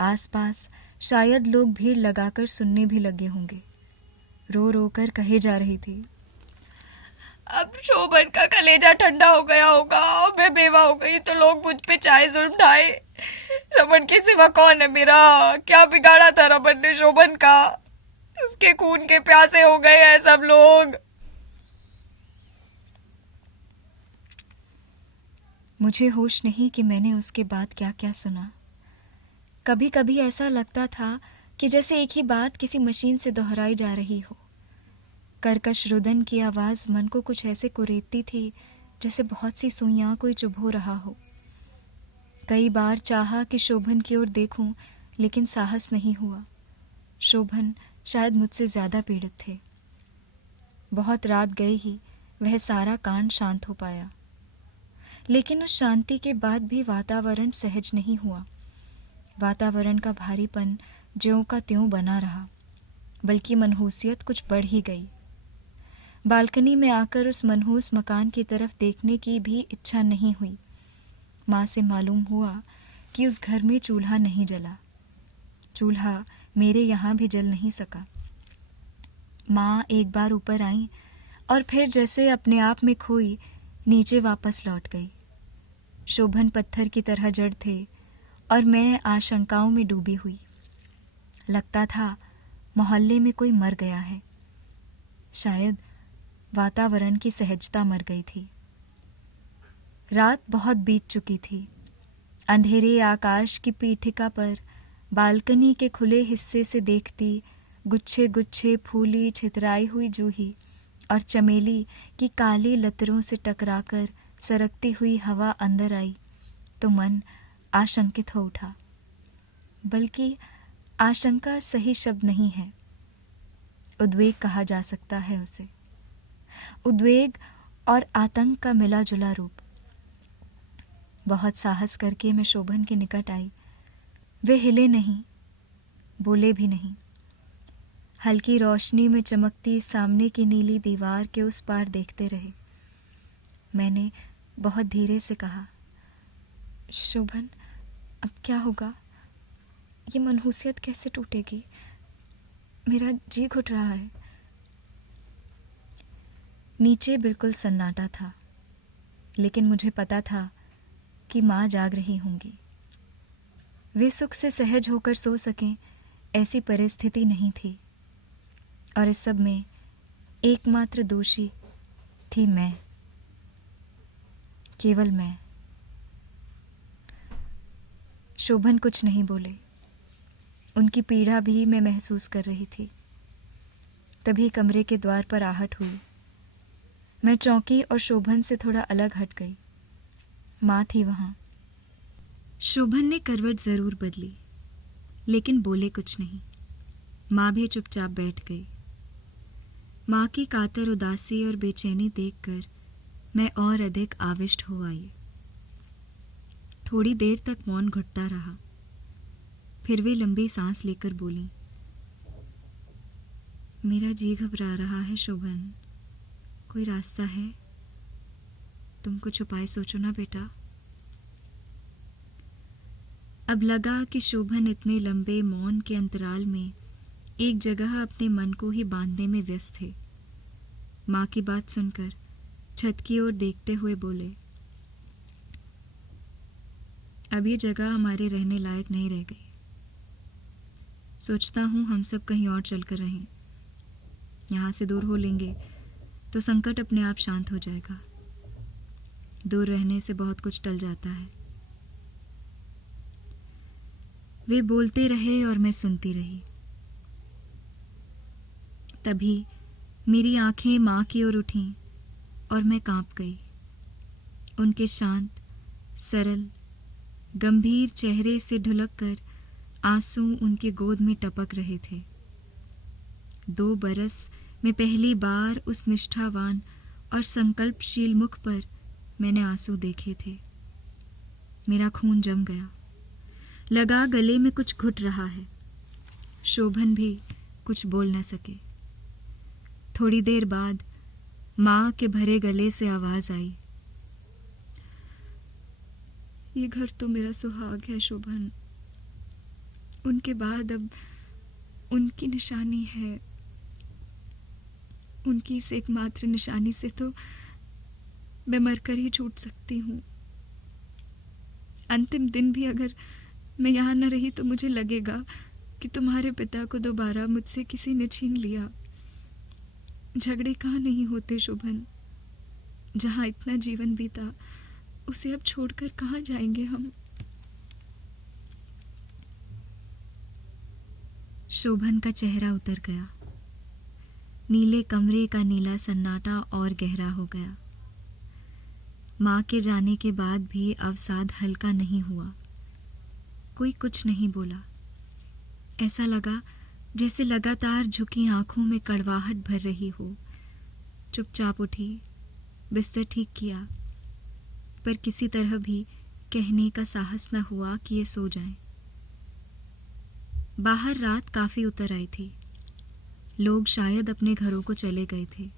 आसपास शायद लोग भीड़ लगाकर सुनने भी लगे होंगे। रो रो कर कहे जा रही थी, अब शोभन का कलेजा ठंडा हो गया होगा। मैं बेवा हो गई तो लोग मुझ पे चाहे जुल्म ढाए। रमन के सिवा कौन है मेरा? क्या बिगाड़ा था रमन ने शोभन का? उसके खून के प्यासे हो गए हैं सब लोग। मुझे होश नहीं कि मैंने उसके बाद क्या क्या सुना। कभी कभी ऐसा लगता था कि जैसे एक ही बात किसी मशीन से दोहराई जा रही हो। कर्कश रुदन की आवाज मन को कुछ ऐसे कुरेदती थी जैसे बहुत सी सुइयां कोई चुभो रहा हो। कई बार चाहा कि शोभन की ओर देखूं, लेकिन साहस नहीं हुआ। शोभन शायद मुझसे ज्यादा पीड़ित थे। बहुत रात गए ही वह सारा कांड शांत हो पाया, लेकिन उस शांति के बाद भी वातावरण सहज नहीं हुआ। वातावरण का भारीपन ज्यों का त्यों बना रहा, बल्कि मनहूसियत कुछ बढ़ ही गई। बालकनी में आकर उस मनहूस मकान की तरफ देखने की भी इच्छा नहीं हुई। माँ से मालूम हुआ कि उस घर में चूल्हा नहीं जला। चूल्हा मेरे यहाँ भी जल नहीं सका। माँ एक बार ऊपर आई और फिर जैसे अपने आप में खोई नीचे वापस लौट गई। शोभन पत्थर की तरह जड़ थे और मैं आशंकाओं में डूबी हुई। लगता था मोहल्ले में कोई मर गया है। शायद वातावरण की सहजता मर गई थी। रात बहुत बीत चुकी थी। अंधेरे आकाश की पीठिका पर बालकनी के खुले हिस्से से देखती गुच्छे गुच्छे फूली छितराई हुई जूही और चमेली की काली लतरों से टकराकर सरकती हुई हवा अंदर आई तो मन आशंकित हो उठा। बल्कि आशंका सही शब्द नहीं है, उद्वेग कहा जा सकता है उसे। उद्वेग और आतंक का मिला जुला रूप। बहुत साहस करके मैं शोभन के निकट आई। वे हिले नहीं, बोले भी नहीं। हल्की रोशनी में चमकती सामने की नीली दीवार के उस पार देखते रहे। मैंने बहुत धीरे से कहा, शोभन, अब क्या होगा? ये मनहूसियत कैसे टूटेगी? मेरा जी घुट रहा है। नीचे बिल्कुल सन्नाटा था, लेकिन मुझे पता था कि माँ जाग रही होंगी। वे सुख से सहज होकर सो सकें ऐसी परिस्थिति नहीं थी, और इस सब में एकमात्र दोषी थी मैं, केवल मैं। शोभन कुछ नहीं बोले। उनकी पीड़ा भी मैं महसूस कर रही थी। तभी कमरे के द्वार पर आहट हुई। मैं चौंकी और शोभन से थोड़ा अलग हट गई। माँ थी वहाँ। शोभन ने करवट जरूर बदली, लेकिन बोले कुछ नहीं। माँ भी चुपचाप बैठ गई। माँ की कातर उदासी और बेचैनी देखकर मैं और अधिक आविष्ट हो आई। थोड़ी देर तक मौन घुटता रहा। फिर वे लंबी सांस लेकर बोली, मेरा जी घबरा रहा है शोभन, कोई रास्ता है? तुम कुछ उपाय सोचो ना बेटा। अब लगा कि शोभन इतने लंबे मौन के अंतराल में एक जगह अपने मन को ही बांधने में व्यस्त थे। माँ की बात सुनकर छत की ओर देखते हुए बोले, अब ये जगह हमारे रहने लायक नहीं रह गई। सोचता हूँ हम सब कहीं और चलकर रहें। यहाँ से दूर हो लेंगे तो संकट अपने आप शांत हो जाएगा। दूर रहने से बहुत कुछ टल जाता है। वे बोलते रहे और मैं सुनती रही। तभी मेरी आंखें माँ की ओर उठीं और मैं कांप गई। उनके शांत, सरल, गंभीर चेहरे से ढुलक कर आंसू उनकी गोद में टपक रहे थे। 2 बरस में पहली बार उस निष्ठावान और संकल्पशील मुख पर मैंने आंसू देखे थे। मेरा खून जम गया। लगा गले में कुछ घुट रहा है। शोभन भी कुछ बोल न सके। थोड़ी देर बाद माँ के भरे गले से आवाज आई, ये घर तो मेरा सुहाग है शोभन। उनके बाद अब उनकी निशानी है। उनकी इस एकमात्र निशानी से तो मैं मरकर ही छूट सकती हूँ। अंतिम दिन भी अगर मैं यहाँ न रही तो मुझे लगेगा कि तुम्हारे पिता को दोबारा मुझसे किसी ने छीन लिया। झगड़े कहाँ नहीं होते शोभन। जहाँ इतना जीवन बीता उसे अब छोड़कर कहाँ जाएंगे हम। शोभन का चेहरा उतर गया। नीले कमरे का नीला सन्नाटा और गहरा हो गया। माँ के जाने के बाद भी अवसाद हल्का नहीं हुआ। कोई कुछ नहीं बोला। ऐसा लगा जैसे लगातार झुकी आंखों में कड़वाहट भर रही हो। चुपचाप उठी, बिस्तर ठीक किया, पर किसी तरह भी कहने का साहस न हुआ कि ये सो जाएं। बाहर रात काफी उतर आई थी। लोग शायद अपने घरों को चले गए थे।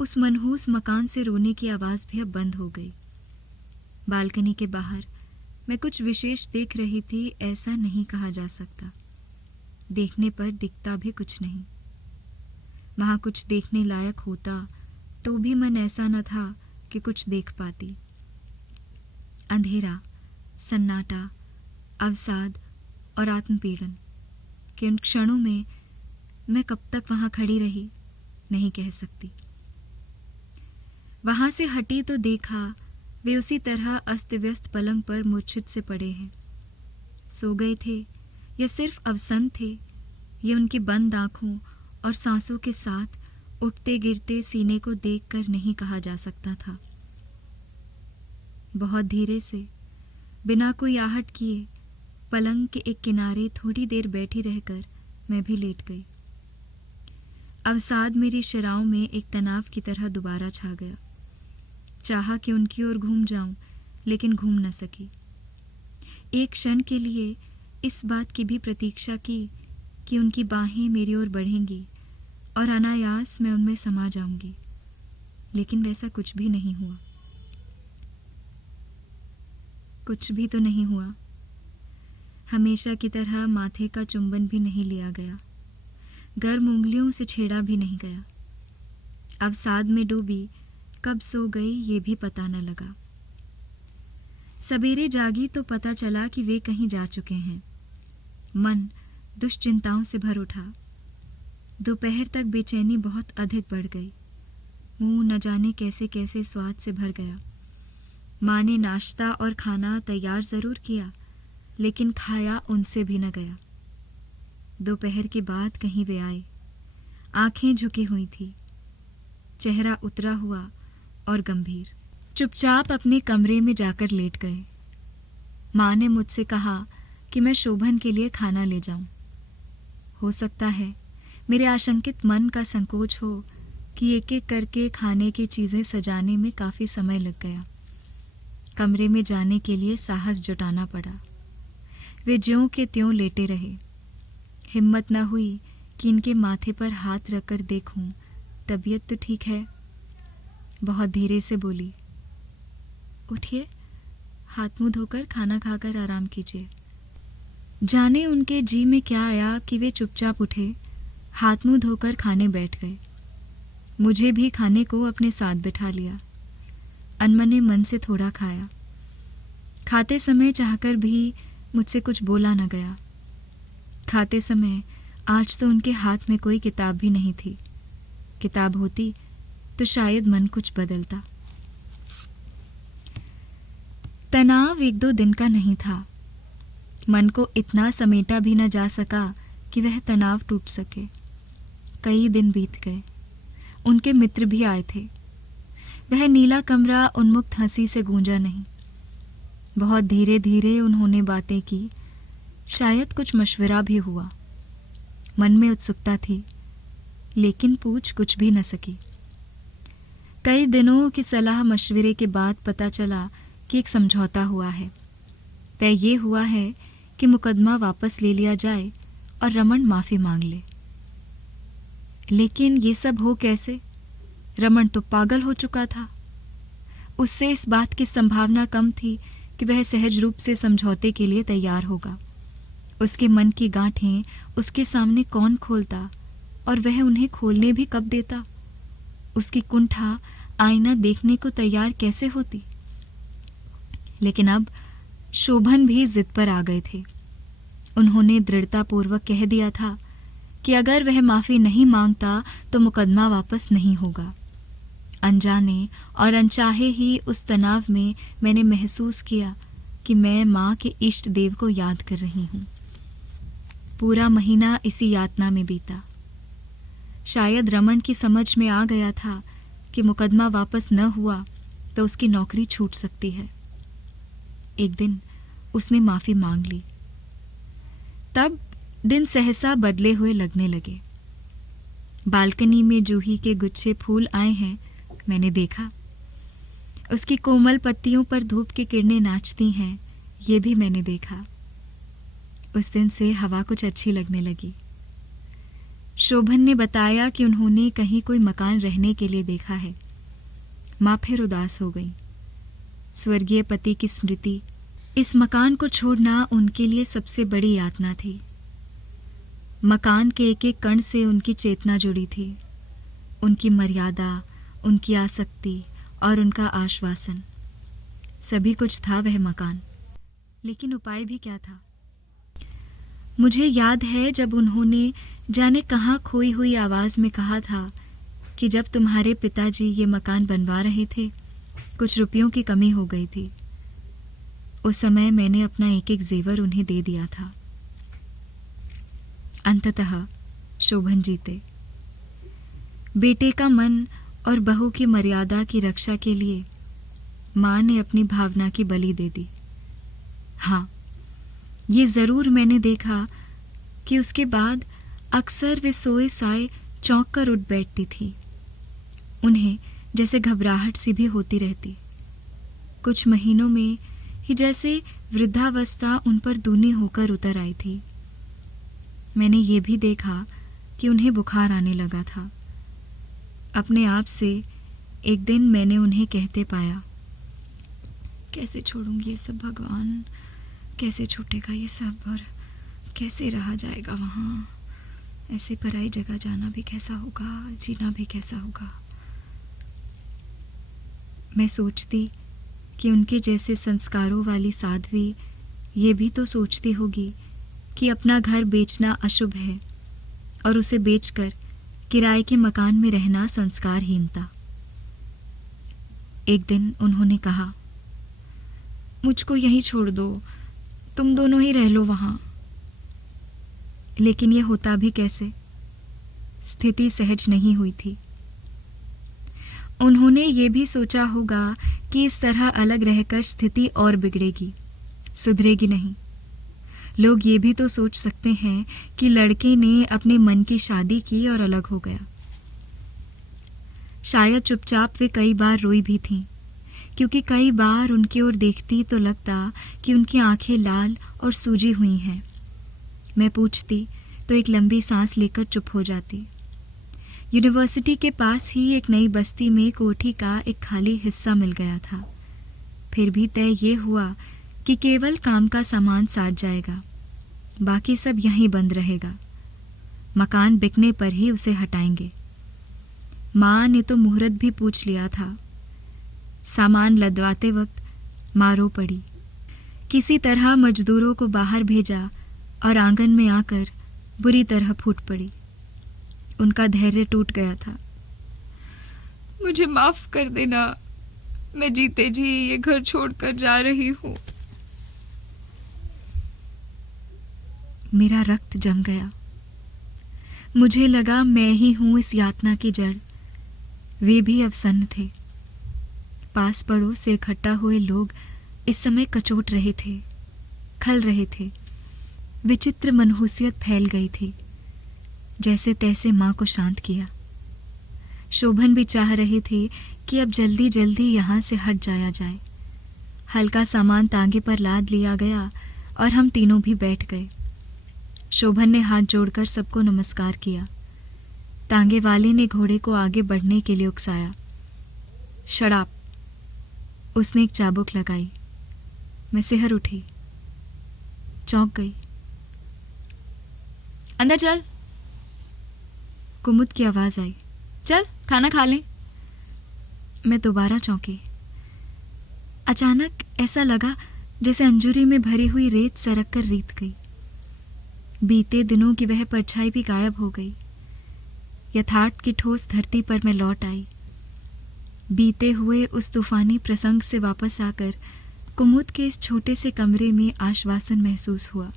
उस मनहूस मकान से रोने की आवाज भी अब बंद हो गई। बालकनी के बाहर मैं कुछ विशेष देख रही थी, ऐसा नहीं कहा जा सकता। देखने पर दिखता भी कुछ नहीं। वहां कुछ देखने लायक होता तो भी मन ऐसा न था कि कुछ देख पाती। अंधेरा, सन्नाटा, अवसाद और आत्मपीड़न के उन क्षणों में मैं कब तक वहां खड़ी रही नहीं कह सकती। वहां से हटी तो देखा वे उसी तरह अस्त व्यस्त पलंग पर मूर्छित से पड़े हैं। सो गए थे या सिर्फ अवसन थे, ये उनकी बंद आंखों और सांसों के साथ उठते गिरते सीने को देखकर नहीं कहा जा सकता था। बहुत धीरे से, बिना कोई आहट किए, पलंग के एक किनारे थोड़ी देर बैठी रहकर मैं भी लेट गई। अवसाद मेरी शराओं में एक तनाव की तरह दोबारा छा गया। चाहा कि उनकी ओर घूम जाऊं, लेकिन घूम न सकी। एक क्षण के लिए इस बात की भी प्रतीक्षा की कि उनकी बाहें मेरी ओर बढ़ेंगी और अनायास मैं उनमें समा जाऊंगी, लेकिन वैसा कुछ भी नहीं हुआ। कुछ भी तो नहीं हुआ। हमेशा की तरह माथे का चुंबन भी नहीं लिया गया। गर्म उंगलियों से छेड़ा भी नहीं गया। अवसाद में डूबी कब सो गई ये भी पता न लगा। सवेरे जागी तो पता चला कि वे कहीं जा चुके हैं। मन दुश्चिंताओं से भर उठा। दोपहर तक बेचैनी बहुत अधिक बढ़ गई। मुंह न जाने कैसे कैसे स्वाद से भर गया। माँ ने नाश्ता और खाना तैयार जरूर किया, लेकिन खाया उनसे भी न गया। दोपहर के बाद कहीं वे आए। आंखें झुकी हुई थी, चेहरा उतरा हुआ और गंभीर। चुपचाप अपने कमरे में जाकर लेट गए। माँ ने मुझसे कहा कि मैं शोभन के लिए खाना ले जाऊं। हो सकता है मेरे आशंकित मन का संकोच हो कि एक एक करके खाने की चीजें सजाने में काफी समय लग गया। कमरे में जाने के लिए साहस जुटाना पड़ा। वे ज्यों के त्यों लेटे रहे। हिम्मत न हुई कि इनके माथे पर हाथ रखकर देखूं तबीयत तो ठीक है। बहुत धीरे से बोली, उठिए, हाथ मुंह धोकर खाना खाकर आराम कीजिए। जाने उनके जी में क्या आया कि वे चुपचाप उठे, हाथ मुंह धोकर खाने बैठ गए। मुझे भी खाने को अपने साथ बिठा लिया। अनमने मन से थोड़ा खाया। खाते समय चाहकर भी मुझसे कुछ बोला न गया। खाते समय आज तो उनके हाथ में कोई किताब भी नहीं थी। किताब होती तो शायद मन कुछ बदलता। तनाव एक दो दिन का नहीं था। मन को इतना समेटा भी न जा सका कि वह तनाव टूट सके। कई दिन बीत गए। उनके मित्र भी आए थे। वह नीला कमरा उन्मुक्त हंसी से गूंजा नहीं। बहुत धीरे धीरे उन्होंने बातें की। शायद कुछ मशवरा भी हुआ। मन में उत्सुकता थी, लेकिन पूछ कुछ भी न सकी। कई दिनों की सलाह मशवरे के बाद पता चला कि एक समझौता हुआ है। तय ये हुआ है कि मुकदमा वापस ले लिया जाए और रमन माफी मांग ले। लेकिन ये सब हो कैसे? रमन तो पागल हो चुका था। उससे इस बात की संभावना कम थी कि वह सहज रूप से समझौते के लिए तैयार होगा। उसके मन की गांठें उसके सामने कौन खोलता और वह उन्हें खोलने भी कब देता? उसकी कुंठा आईना देखने को तैयार कैसे होती? लेकिन अब शोभन भी जिद पर आ गए थे। उन्होंने दृढ़तापूर्वक कह दिया था कि अगर वह माफी नहीं मांगता तो मुकदमा वापस नहीं होगा। अनजाने और अनचाहे ही उस तनाव में मैंने महसूस किया कि मैं माँ के इष्ट देव को याद कर रही हूँ। पूरा महीना इसी यातना में बीता। शायद रमन की समझ में आ गया था कि मुकदमा वापस न हुआ तो उसकी नौकरी छूट सकती है। एक दिन उसने माफी मांग ली। तब दिन सहसा बदले हुए लगने लगे। बालकनी में जूही के गुच्छे फूल आए हैं, मैंने देखा। उसकी कोमल पत्तियों पर धूप की किरणें नाचती हैं, ये भी मैंने देखा। उस दिन से हवा कुछ अच्छी लगने लगी। शोभन ने बताया कि उन्होंने कहीं कोई मकान रहने के लिए देखा है। माँ फिर उदास हो गई। स्वर्गीय पति की स्मृति, इस मकान को छोड़ना उनके लिए सबसे बड़ी यातना थी। मकान के एक एक कण से उनकी चेतना जुड़ी थी। उनकी मर्यादा, उनकी आसक्ति और उनका आश्वासन, सभी कुछ था वह मकान। लेकिन उपाय भी क्या था? मुझे याद है जब उन्होंने जाने कहाँ खोई हुई आवाज में कहा था कि जब तुम्हारे पिताजी ये मकान बनवा रहे थे, कुछ रुपयों की कमी हो गई थी। उस समय मैंने अपना एक एक जेवर उन्हें दे दिया था। अंततः शोभन जीते। बेटे का मन और बहू की मर्यादा की रक्षा के लिए माँ ने अपनी भावना की बलि दे दी। हाँ, ये जरूर मैंने देखा कि उसके बाद अक्सर वे सोए साए चौंक कर उठ बैठती थी। उन्हें जैसे घबराहट सी भी होती रहती। कुछ महीनों में ही जैसे वृद्धावस्था उन पर दूनी होकर उतर आई थी। मैंने ये भी देखा कि उन्हें बुखार आने लगा था। अपने आप से एक दिन मैंने उन्हें कहते पाया, कैसे छोड़ूंगी ये सब भगवान, कैसे छूटेगा ये सब और कैसे रहा जाएगा वहाँ। ऐसी पराई जगह जाना भी कैसा होगा, जीना भी कैसा होगा। मैं सोचती कि उनके जैसे संस्कारों वाली साध्वी ये भी तो सोचती होगी कि अपना घर बेचना अशुभ है और उसे बेचकर किराए के मकान में रहना संस्कारहीनता। एक दिन उन्होंने कहा, मुझको यहीं छोड़ दो, तुम दोनों ही रह लो वहां। लेकिन ये होता भी कैसे? स्थिति सहज नहीं हुई थी। उन्होंने ये भी सोचा होगा कि इस तरह अलग रहकर स्थिति और बिगड़ेगी, सुधरेगी नहीं। लोग ये भी तो सोच सकते हैं कि लड़के ने अपने मन की शादी की और अलग हो गया। शायद चुपचाप वे कई बार रोई भी थीं, क्योंकि कई बार उनकी ओर देखती तो लगता कि उनकी आंखें लाल और सूजी हुई हैं। मैं पूछती तो एक लंबी सांस लेकर चुप हो जाती। यूनिवर्सिटी के पास ही एक नई बस्ती में कोठी का एक खाली हिस्सा मिल गया था। फिर भी तय ये हुआ कि केवल काम का सामान साथ जाएगा, बाकी सब यहीं बंद रहेगा। मकान बिकने पर ही उसे हटाएंगे। माँ ने तो मुहूर्त भी पूछ लिया था। सामान लदवाते वक्त माँ रो पड़ी। किसी तरह मजदूरों को बाहर भेजा और आंगन में आकर बुरी तरह फूट पड़ी। उनका धैर्य टूट गया था। मुझे माफ कर देना, मैं जीते जी ये घर छोड़कर जा रही हूँ। मेरा रक्त जम गया। मुझे लगा मैं ही हूं इस यातना की जड़। वे भी अवसन्न थे। पास पड़ोस से इकट्ठा हुए लोग इस समय कचोट रहे थे, खल रहे थे। विचित्र मनहूसियत फैल गई थी। जैसे तैसे माँ को शांत किया। शोभन भी चाह रहे थे कि अब जल्दी जल्दी यहाँ से हट जाया जाए। हल्का सामान तांगे पर लाद लिया गया और हम तीनों भी बैठ गए। शोभन ने हाथ जोड़कर सबको नमस्कार किया। तांगे वाले ने घोड़े को आगे बढ़ने के लिए उकसाया। शराब। उसने एक चाबुक लगाई। मैं सिहर उठी, चौंक गई। अंदर चल। कुमुद की आवाज आई। चल खाना खा लें। मैं दोबारा चौंकी। अचानक ऐसा लगा जैसे अंजूरी में भरी हुई रेत सरक कर रीत गई। बीते दिनों की वह परछाई भी गायब हो गई। यथार्थ की ठोस धरती पर मैं लौट आई। बीते हुए उस तूफानी प्रसंग से वापस आकर कुमुद के इस छोटे से कमरे में आश्वासन महसूस हुआ।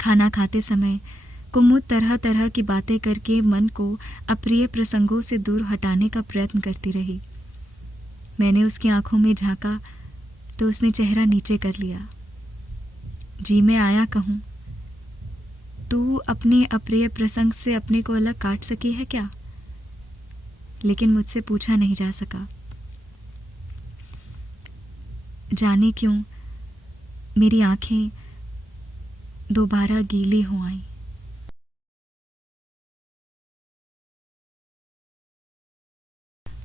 खाना खाते समय कुमुद तरह तरह की बातें करके मन को अप्रिय प्रसंगों से दूर हटाने का प्रयत्न करती रही। मैंने उसकी आंखों में झांका तो उसने चेहरा नीचे कर लिया। जी मैं आया कहूं, तू अपने अप्रिय प्रसंग से अपने को अलग काट सकी है क्या? लेकिन मुझसे पूछा नहीं जा सका। जाने क्यों मेरी आंखें दोबारा गीली हो आईं।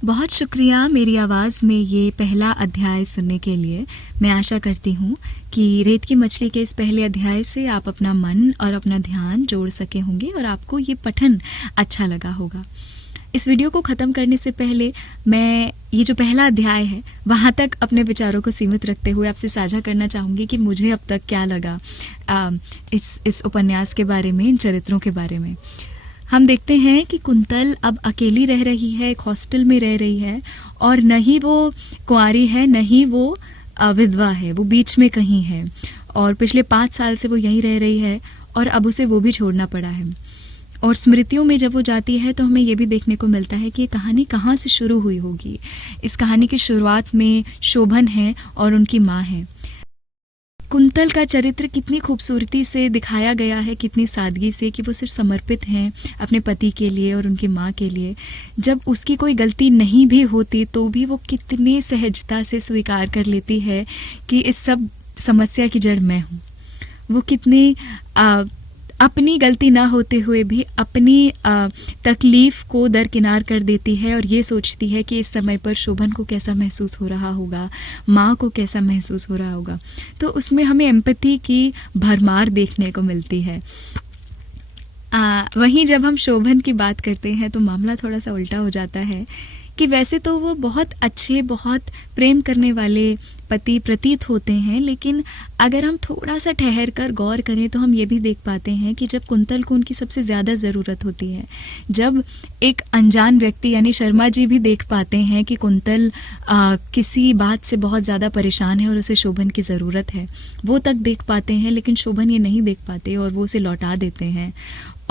बहुत शुक्रिया मेरी आवाज़ में ये पहला अध्याय सुनने के लिए। मैं आशा करती हूँ कि रेत की मछली के इस पहले अध्याय से आप अपना मन और अपना ध्यान जोड़ सके होंगे और आपको ये पठन अच्छा लगा होगा। इस वीडियो को ख़त्म करने से पहले मैं ये जो पहला अध्याय है वहाँ तक अपने विचारों को सीमित रखते हुए आपसे साझा करना चाहूँगी कि मुझे अब तक क्या लगा इस उपन्यास के बारे में, इन चरित्रों के बारे में। हम देखते हैं कि कुंतल अब अकेली रह रही है, एक हॉस्टल में रह रही है और न ही वो कुंवारी है न ही वो विधवा है, वो बीच में कहीं है और पिछले 5 साल से वो यहीं रह रही है और अब उसे वो भी छोड़ना पड़ा है। और स्मृतियों में जब वो जाती है तो हमें ये भी देखने को मिलता है कि ये कहानी कहाँ से शुरू हुई होगी। इस कहानी की शुरुआत में शोभन है और उनकी माँ है। कुंतल का चरित्र कितनी खूबसूरती से दिखाया गया है, कितनी सादगी से, कि वो सिर्फ समर्पित हैं अपने पति के लिए और उनकी माँ के लिए। जब उसकी कोई गलती नहीं भी होती तो भी वो कितने सहजता से स्वीकार कर लेती है कि इस सब समस्या की जड़ मैं हूँ। वो कितनी अपनी गलती ना होते हुए भी अपनी तकलीफ को दरकिनार कर देती है और ये सोचती है कि इस समय पर शोभन को कैसा महसूस हो रहा होगा, माँ को कैसा महसूस हो रहा होगा। तो उसमें हमें एम्पैथी की भरमार देखने को मिलती है। वहीं जब हम शोभन की बात करते हैं तो मामला थोड़ा सा उल्टा हो जाता है कि वैसे तो वो बहुत अच्छे, बहुत प्रेम करने वाले पति प्रतीत होते हैं, लेकिन अगर हम थोड़ा सा ठहर कर गौर करें तो हम ये भी देख पाते हैं कि जब कुंतल को उनकी सबसे ज़्यादा ज़रूरत होती है, जब एक अनजान व्यक्ति यानी शर्मा जी भी देख पाते हैं कि कुंतल किसी बात से बहुत ज़्यादा परेशान है और उसे शोभन की ज़रूरत है, वो तक देख पाते हैं, लेकिन शोभन ये नहीं देख पाते और वो उसे लौटा देते हैं।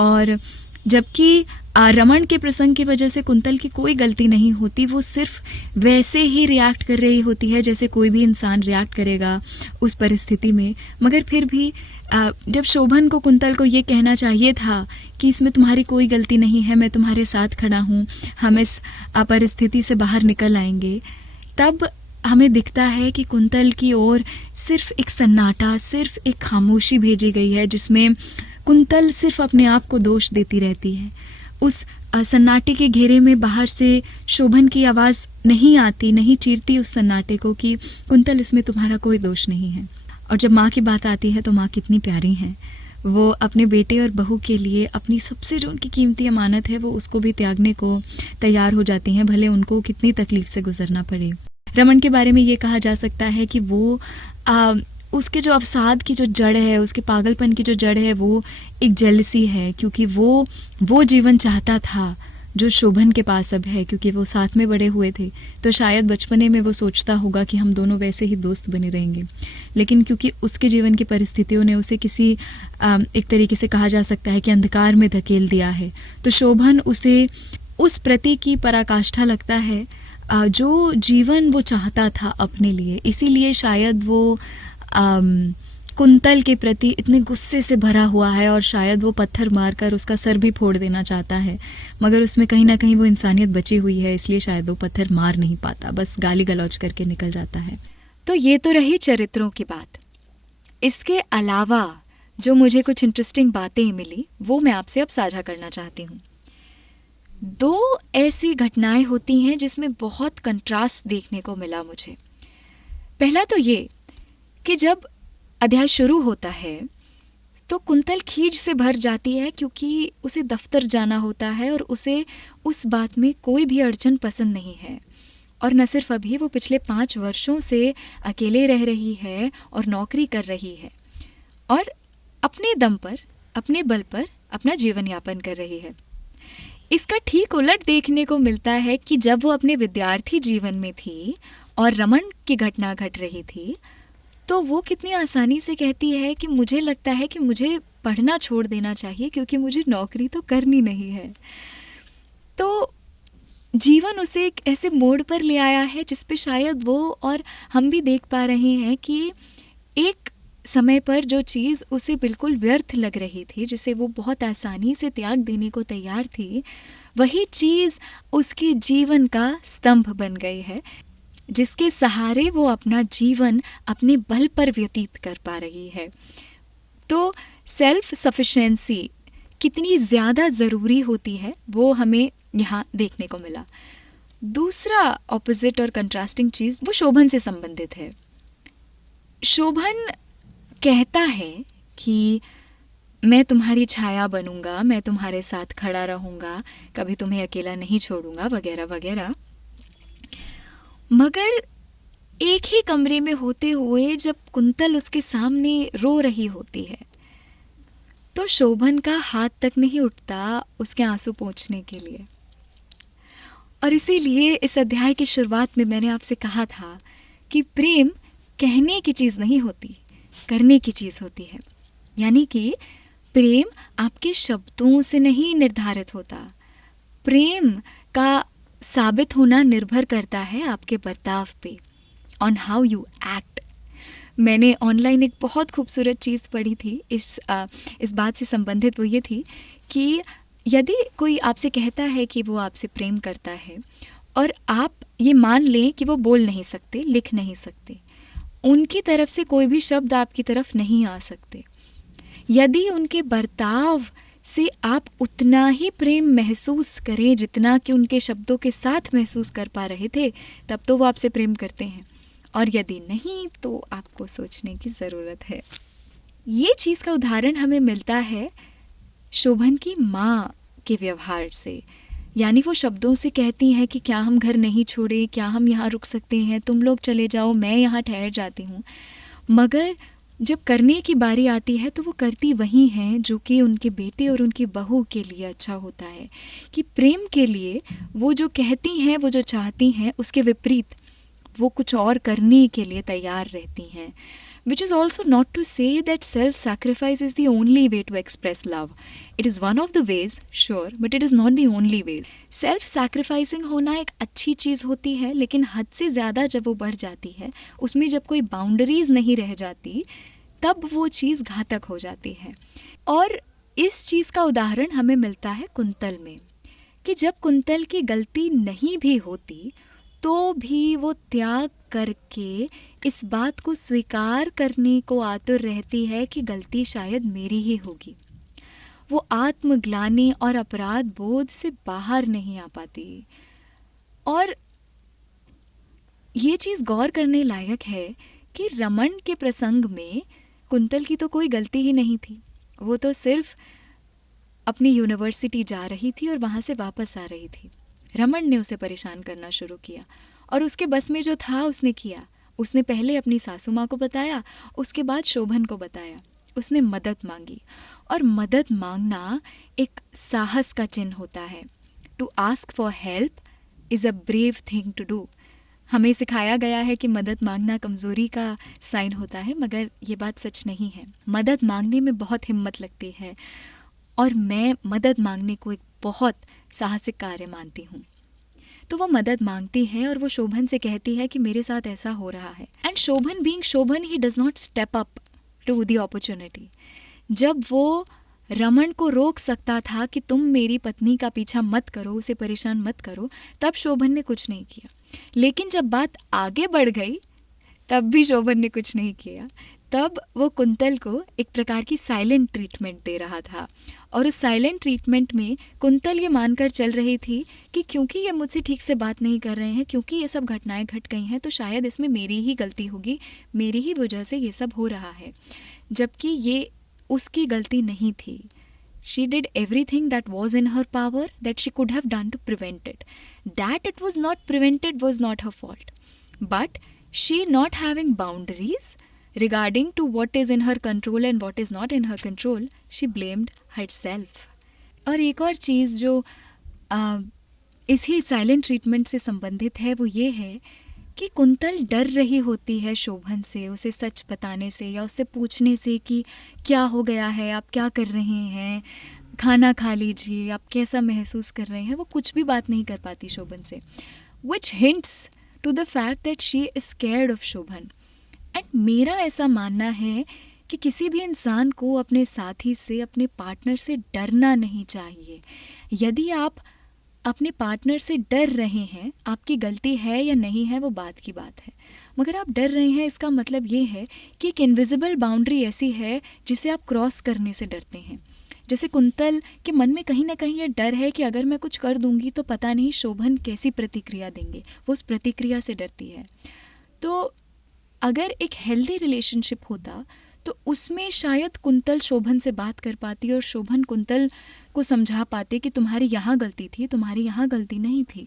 और जबकि रमन के प्रसंग की वजह से कुंतल की कोई गलती नहीं होती, वो सिर्फ वैसे ही रिएक्ट कर रही होती है जैसे कोई भी इंसान रिएक्ट करेगा उस परिस्थिति में। मगर फिर भी जब शोभन को कुंतल को ये कहना चाहिए था कि इसमें तुम्हारी कोई गलती नहीं है, मैं तुम्हारे साथ खड़ा हूँ, हम इस परिस्थिति से बाहर निकल आएंगे, तब हमें दिखता है कि कुंतल की ओर सिर्फ एक सन्नाटा, सिर्फ एक खामोशी भेजी गई है जिसमें कुंतल सिर्फ अपने आप को दोष देती रहती है। उस सन्नाटे के घेरे में बाहर से शोभन की आवाज़ नहीं आती, नहीं चीरती उस सन्नाटे को कि कुंतल इसमें तुम्हारा कोई दोष नहीं है। और जब माँ की बात आती है तो माँ कितनी प्यारी हैं, वो अपने बेटे और बहू के लिए अपनी सबसे जो उनकी कीमती अमानत है वो उसको भी त्यागने को तैयार हो जाती हैं, भले उनको कितनी तकलीफ से गुजरना पड़े। रमन के बारे में ये कहा जा सकता है कि वो उसके जो अवसाद की जो जड़ है, उसके पागलपन की जो जड़ है, वो एक जेलसी है, क्योंकि वो जीवन चाहता था जो शोभन के पास अब है, क्योंकि वो साथ में बड़े हुए थे। तो शायद बचपने में वो सोचता होगा कि हम दोनों वैसे ही दोस्त बने रहेंगे, लेकिन क्योंकि उसके जीवन की परिस्थितियों ने उसे किसी एक तरीके से कहा जा सकता है कि अंधकार में धकेल दिया है, तो शोभन उसे उस प्रति की पराकाष्ठा लगता है जो जीवन वो चाहता था अपने लिए। इसीलिए शायद वो कुंतल के प्रति इतने गुस्से से भरा हुआ है और शायद वो पत्थर मारकर उसका सर भी फोड़ देना चाहता है, मगर उसमें कहीं ना कहीं वो इंसानियत बची हुई है, इसलिए शायद वो पत्थर मार नहीं पाता, बस गाली गलौज करके निकल जाता है। तो ये तो रही चरित्रों की बात। इसके अलावा जो मुझे कुछ इंटरेस्टिंग बातें मिली वो मैं आपसे अब साझा करना चाहती हूँ। 2 ऐसी घटनाएं होती हैं जिसमें बहुत कंट्रास्ट देखने को मिला मुझे। पहला तो ये कि जब अध्याय शुरू होता है तो कुंतल खीज से भर जाती है, क्योंकि उसे दफ्तर जाना होता है और उसे उस बात में कोई भी अड़चन पसंद नहीं है। और न सिर्फ अभी, वो पिछले 5 वर्षों से अकेले रह रही है और नौकरी कर रही है और अपने दम पर, अपने बल पर अपना जीवन यापन कर रही है। इसका ठीक उलट देखने को मिलता है कि जब वो अपने विद्यार्थी जीवन में थी और रमन की घटना घट रही थी, तो वो कितनी आसानी से कहती है कि मुझे लगता है कि मुझे पढ़ना छोड़ देना चाहिए क्योंकि मुझे नौकरी तो करनी नहीं है। तो जीवन उसे एक ऐसे मोड़ पर ले आया है जिस पे शायद वो और हम भी देख पा रहे हैं कि एक समय पर जो चीज़ उसे बिल्कुल व्यर्थ लग रही थी, जिसे वो बहुत आसानी से त्याग देने को तैयार थी, वही चीज़ उसके जीवन का स्तंभ बन गई है, जिसके सहारे वो अपना जीवन अपने बल पर व्यतीत कर पा रही है। तो सेल्फ सफिशिएंसी कितनी ज़्यादा ज़रूरी होती है वो हमें यहाँ देखने को मिला। दूसरा ऑपोजिट और कंट्रास्टिंग चीज़ वो शोभन से संबंधित है। शोभन कहता है कि मैं तुम्हारी छाया बनूंगा, मैं तुम्हारे साथ खड़ा रहूंगा, कभी तुम्हें अकेला नहीं छोड़ूंगा, वगैरह वगैरह। मगर एक ही कमरे में होते हुए जब कुंतल उसके सामने रो रही होती है तो शोभन का हाथ तक नहीं उठता उसके आंसू पोंछने के लिए। और इसीलिए इस अध्याय की शुरुआत में मैंने आपसे कहा था कि प्रेम कहने की चीज़ नहीं होती, करने की चीज़ होती है। यानी कि प्रेम आपके शब्दों से नहीं निर्धारित होता, प्रेम का साबित होना निर्भर करता है आपके बर्ताव पे, ऑन हाउ यू एक्ट। मैंने ऑनलाइन एक बहुत खूबसूरत चीज़ पढ़ी थी इस बात से संबंधित। वो ये थी कि यदि कोई आपसे कहता है कि वो आपसे प्रेम करता है और आप ये मान लें कि वो बोल नहीं सकते, लिख नहीं सकते, उनकी तरफ से कोई भी शब्द आपकी तरफ नहीं आ सकते, यदि उनके बर्ताव से आप उतना ही प्रेम महसूस करें जितना कि उनके शब्दों के साथ महसूस कर पा रहे थे, तब तो वो आपसे प्रेम करते हैं। और यदि नहीं तो आपको सोचने की ज़रूरत है। ये चीज़ का उदाहरण हमें मिलता है शोभन की माँ के व्यवहार से। यानी वो शब्दों से कहती हैं कि क्या हम घर नहीं छोड़े, क्या हम यहाँ रुक सकते हैं, तुम लोग चले जाओ, मैं यहाँ ठहर जाती हूँ। मगर जब करने की बारी आती है तो वो करती वही हैं जो कि उनके बेटे और उनकी बहू के लिए अच्छा होता है। कि प्रेम के लिए वो जो कहती हैं, वो जो चाहती हैं, उसके विपरीत वो कुछ और करने के लिए तैयार रहती हैं। Which is also not to say that self-sacrifice is the only way to express love. It is one of the ways, sure, but it is not the only way. Self-sacrificing होना एक अच्छी चीज़ होती है, लेकिन हद से ज़्यादा जब वो बढ़ जाती है, उसमें जब कोई बाउंड्रीज नहीं रह जाती, तब वो चीज़ घातक हो जाती है। और इस चीज़ का उदाहरण हमें मिलता है कुंतल में, कि जब कुंतल की गलती नहीं भी होती तो भी वो त्याग करके इस बात को स्वीकार करने को आतुर रहती है कि गलती शायद मेरी ही होगी। वो आत्मग्लानि और अपराध बोध से बाहर नहीं आ पाती। और ये चीज़ गौर करने लायक है कि रमन के प्रसंग में कुंतल की तो कोई गलती ही नहीं थी। वो तो सिर्फ अपनी यूनिवर्सिटी जा रही थी और वहाँ से वापस आ रही थी। रमन ने उसे परेशान करना शुरू किया और उसके बस में जो था उसने किया। उसने पहले अपनी सासू माँ को बताया, उसके बाद शोभन को बताया। उसने मदद मांगी, और मदद मांगना एक साहस का चिन्ह होता है। To ask for help is a brave thing to do. हमें सिखाया गया है कि मदद मांगना कमज़ोरी का साइन होता है, मगर ये बात सच नहीं है। मदद मांगने में बहुत हिम्मत लगती है, और मैं मदद मांगने को एक बहुत साहसिक कार्य मानती हूँ। तो वो मदद मांगती है और वो शोभन से कहती है कि मेरे साथ ऐसा हो रहा है। And Shobhan being Shobhan, he does not step up to the opportunity. जब वो रमन को रोक सकता था कि तुम मेरी पत्नी का पीछा मत करो, उसे परेशान मत करो, तब शोभन ने कुछ नहीं किया। लेकिन जब बात आगे बढ़ गई तब भी शोभन ने कुछ नहीं किया। तब वो कुंतल को एक प्रकार की साइलेंट ट्रीटमेंट दे रहा था, और उस साइलेंट ट्रीटमेंट में कुंतल ये मानकर चल रही थी कि क्योंकि ये मुझसे ठीक से बात नहीं कर रहे हैं, क्योंकि ये सब घटनाएं घट गई हैं, तो शायद इसमें मेरी ही गलती होगी, मेरी ही वजह से ये सब हो रहा है। जबकि ये उसकी गलती नहीं थी। She did everything that was in her power, that she could have done to prevent it. That it was not prevented was not her fault. But she not having boundaries regarding to what is in her control and what is not in her control, she blamed herself. और एक और चीज़ जो इसी silent treatment से संबंधित है वो ये है कि कुंतल डर रही होती है शोभन से, उसे सच बताने से या उससे पूछने से कि क्या हो गया है, आप क्या कर रहे हैं, खाना खा लीजिए, आप कैसा महसूस कर रहे हैं। वो कुछ भी बात नहीं कर पाती शोभन से, which hints to the fact that she is scared of Shobhan. And मेरा ऐसा मानना है कि किसी भी इंसान को अपने साथी से, अपने पार्टनर से डरना नहीं चाहिए। यदि आप अपने पार्टनर से डर रहे हैं, आपकी गलती है या नहीं है वो बात की बात है, मगर आप डर रहे हैं इसका मतलब ये है कि एक इनविजिबल बाउंड्री ऐसी है जिसे आप क्रॉस करने से डरते हैं। जैसे कुंतल के मन में कहीं ना कहीं ये डर है कि अगर मैं कुछ कर दूंगी तो पता नहीं शोभन कैसी प्रतिक्रिया देंगे, वो उस प्रतिक्रिया से डरती है। तो अगर एक हेल्दी रिलेशनशिप होता तो उसमें शायद कुंतल शोभन से बात कर पाती और शोभन कुंतल को समझा पाते कि तुम्हारी यहाँ गलती थी, तुम्हारी यहाँ गलती नहीं थी।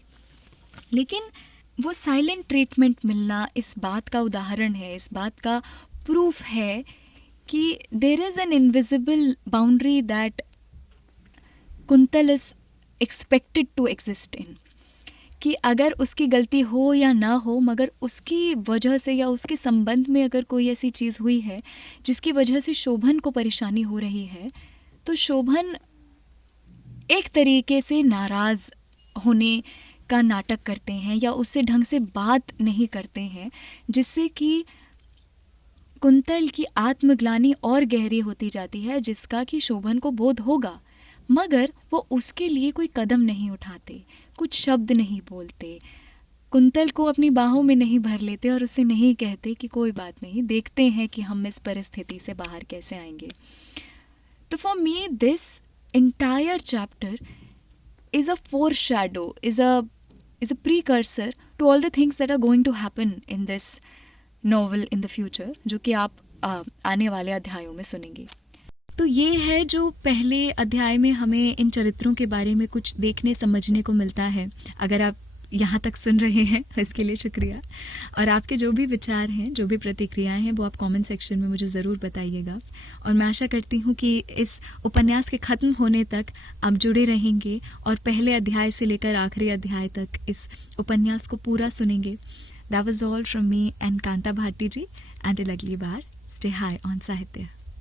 लेकिन वो साइलेंट ट्रीटमेंट मिलना इस बात का उदाहरण है, इस बात का प्रूफ है कि there is an invisible boundary that Kuntal is expected to exist in. कि अगर उसकी गलती हो या ना हो, मगर उसकी वजह से या उसके संबंध में अगर कोई ऐसी चीज़ हुई है जिसकी वजह से शोभन को परेशानी हो रही है, तो शोभन एक तरीके से नाराज़ होने का नाटक करते हैं या उससे ढंग से बात नहीं करते हैं, जिससे कि कुंतल की आत्मग्लानि और गहरी होती जाती है, जिसका कि शोभन को बोध होगा, मगर वो उसके लिए कोई कदम नहीं उठाते, कुछ शब्द नहीं बोलते, कुंतल को अपनी बाहों में नहीं भर लेते और उसे नहीं कहते कि कोई बात नहीं, देखते हैं कि हम इस परिस्थिति से बाहर कैसे आएंगे। तो for me this entire chapter is a foreshadow, is a precursor to all the things that are going to happen in this novel in the future, जो कि आप आने वाले अध्यायों में सुनेंगे। तो ये है जो पहले अध्याय में हमें इन चरित्रों के बारे में कुछ देखने समझने को मिलता है। अगर आप यहाँ तक सुन रहे हैं इसके लिए शुक्रिया, और आपके जो भी विचार हैं, जो भी प्रतिक्रियाएं हैं, वो आप कमेंट सेक्शन में मुझे ज़रूर बताइएगा। और मैं आशा करती हूँ कि इस उपन्यास के ख़त्म होने तक आप जुड़े रहेंगे और पहले अध्याय से लेकर आखिरी अध्याय तक इस उपन्यास को पूरा सुनेंगे। That was all from me and Kanta Bharti ji. Until अगली बार, stay high on साहित्य।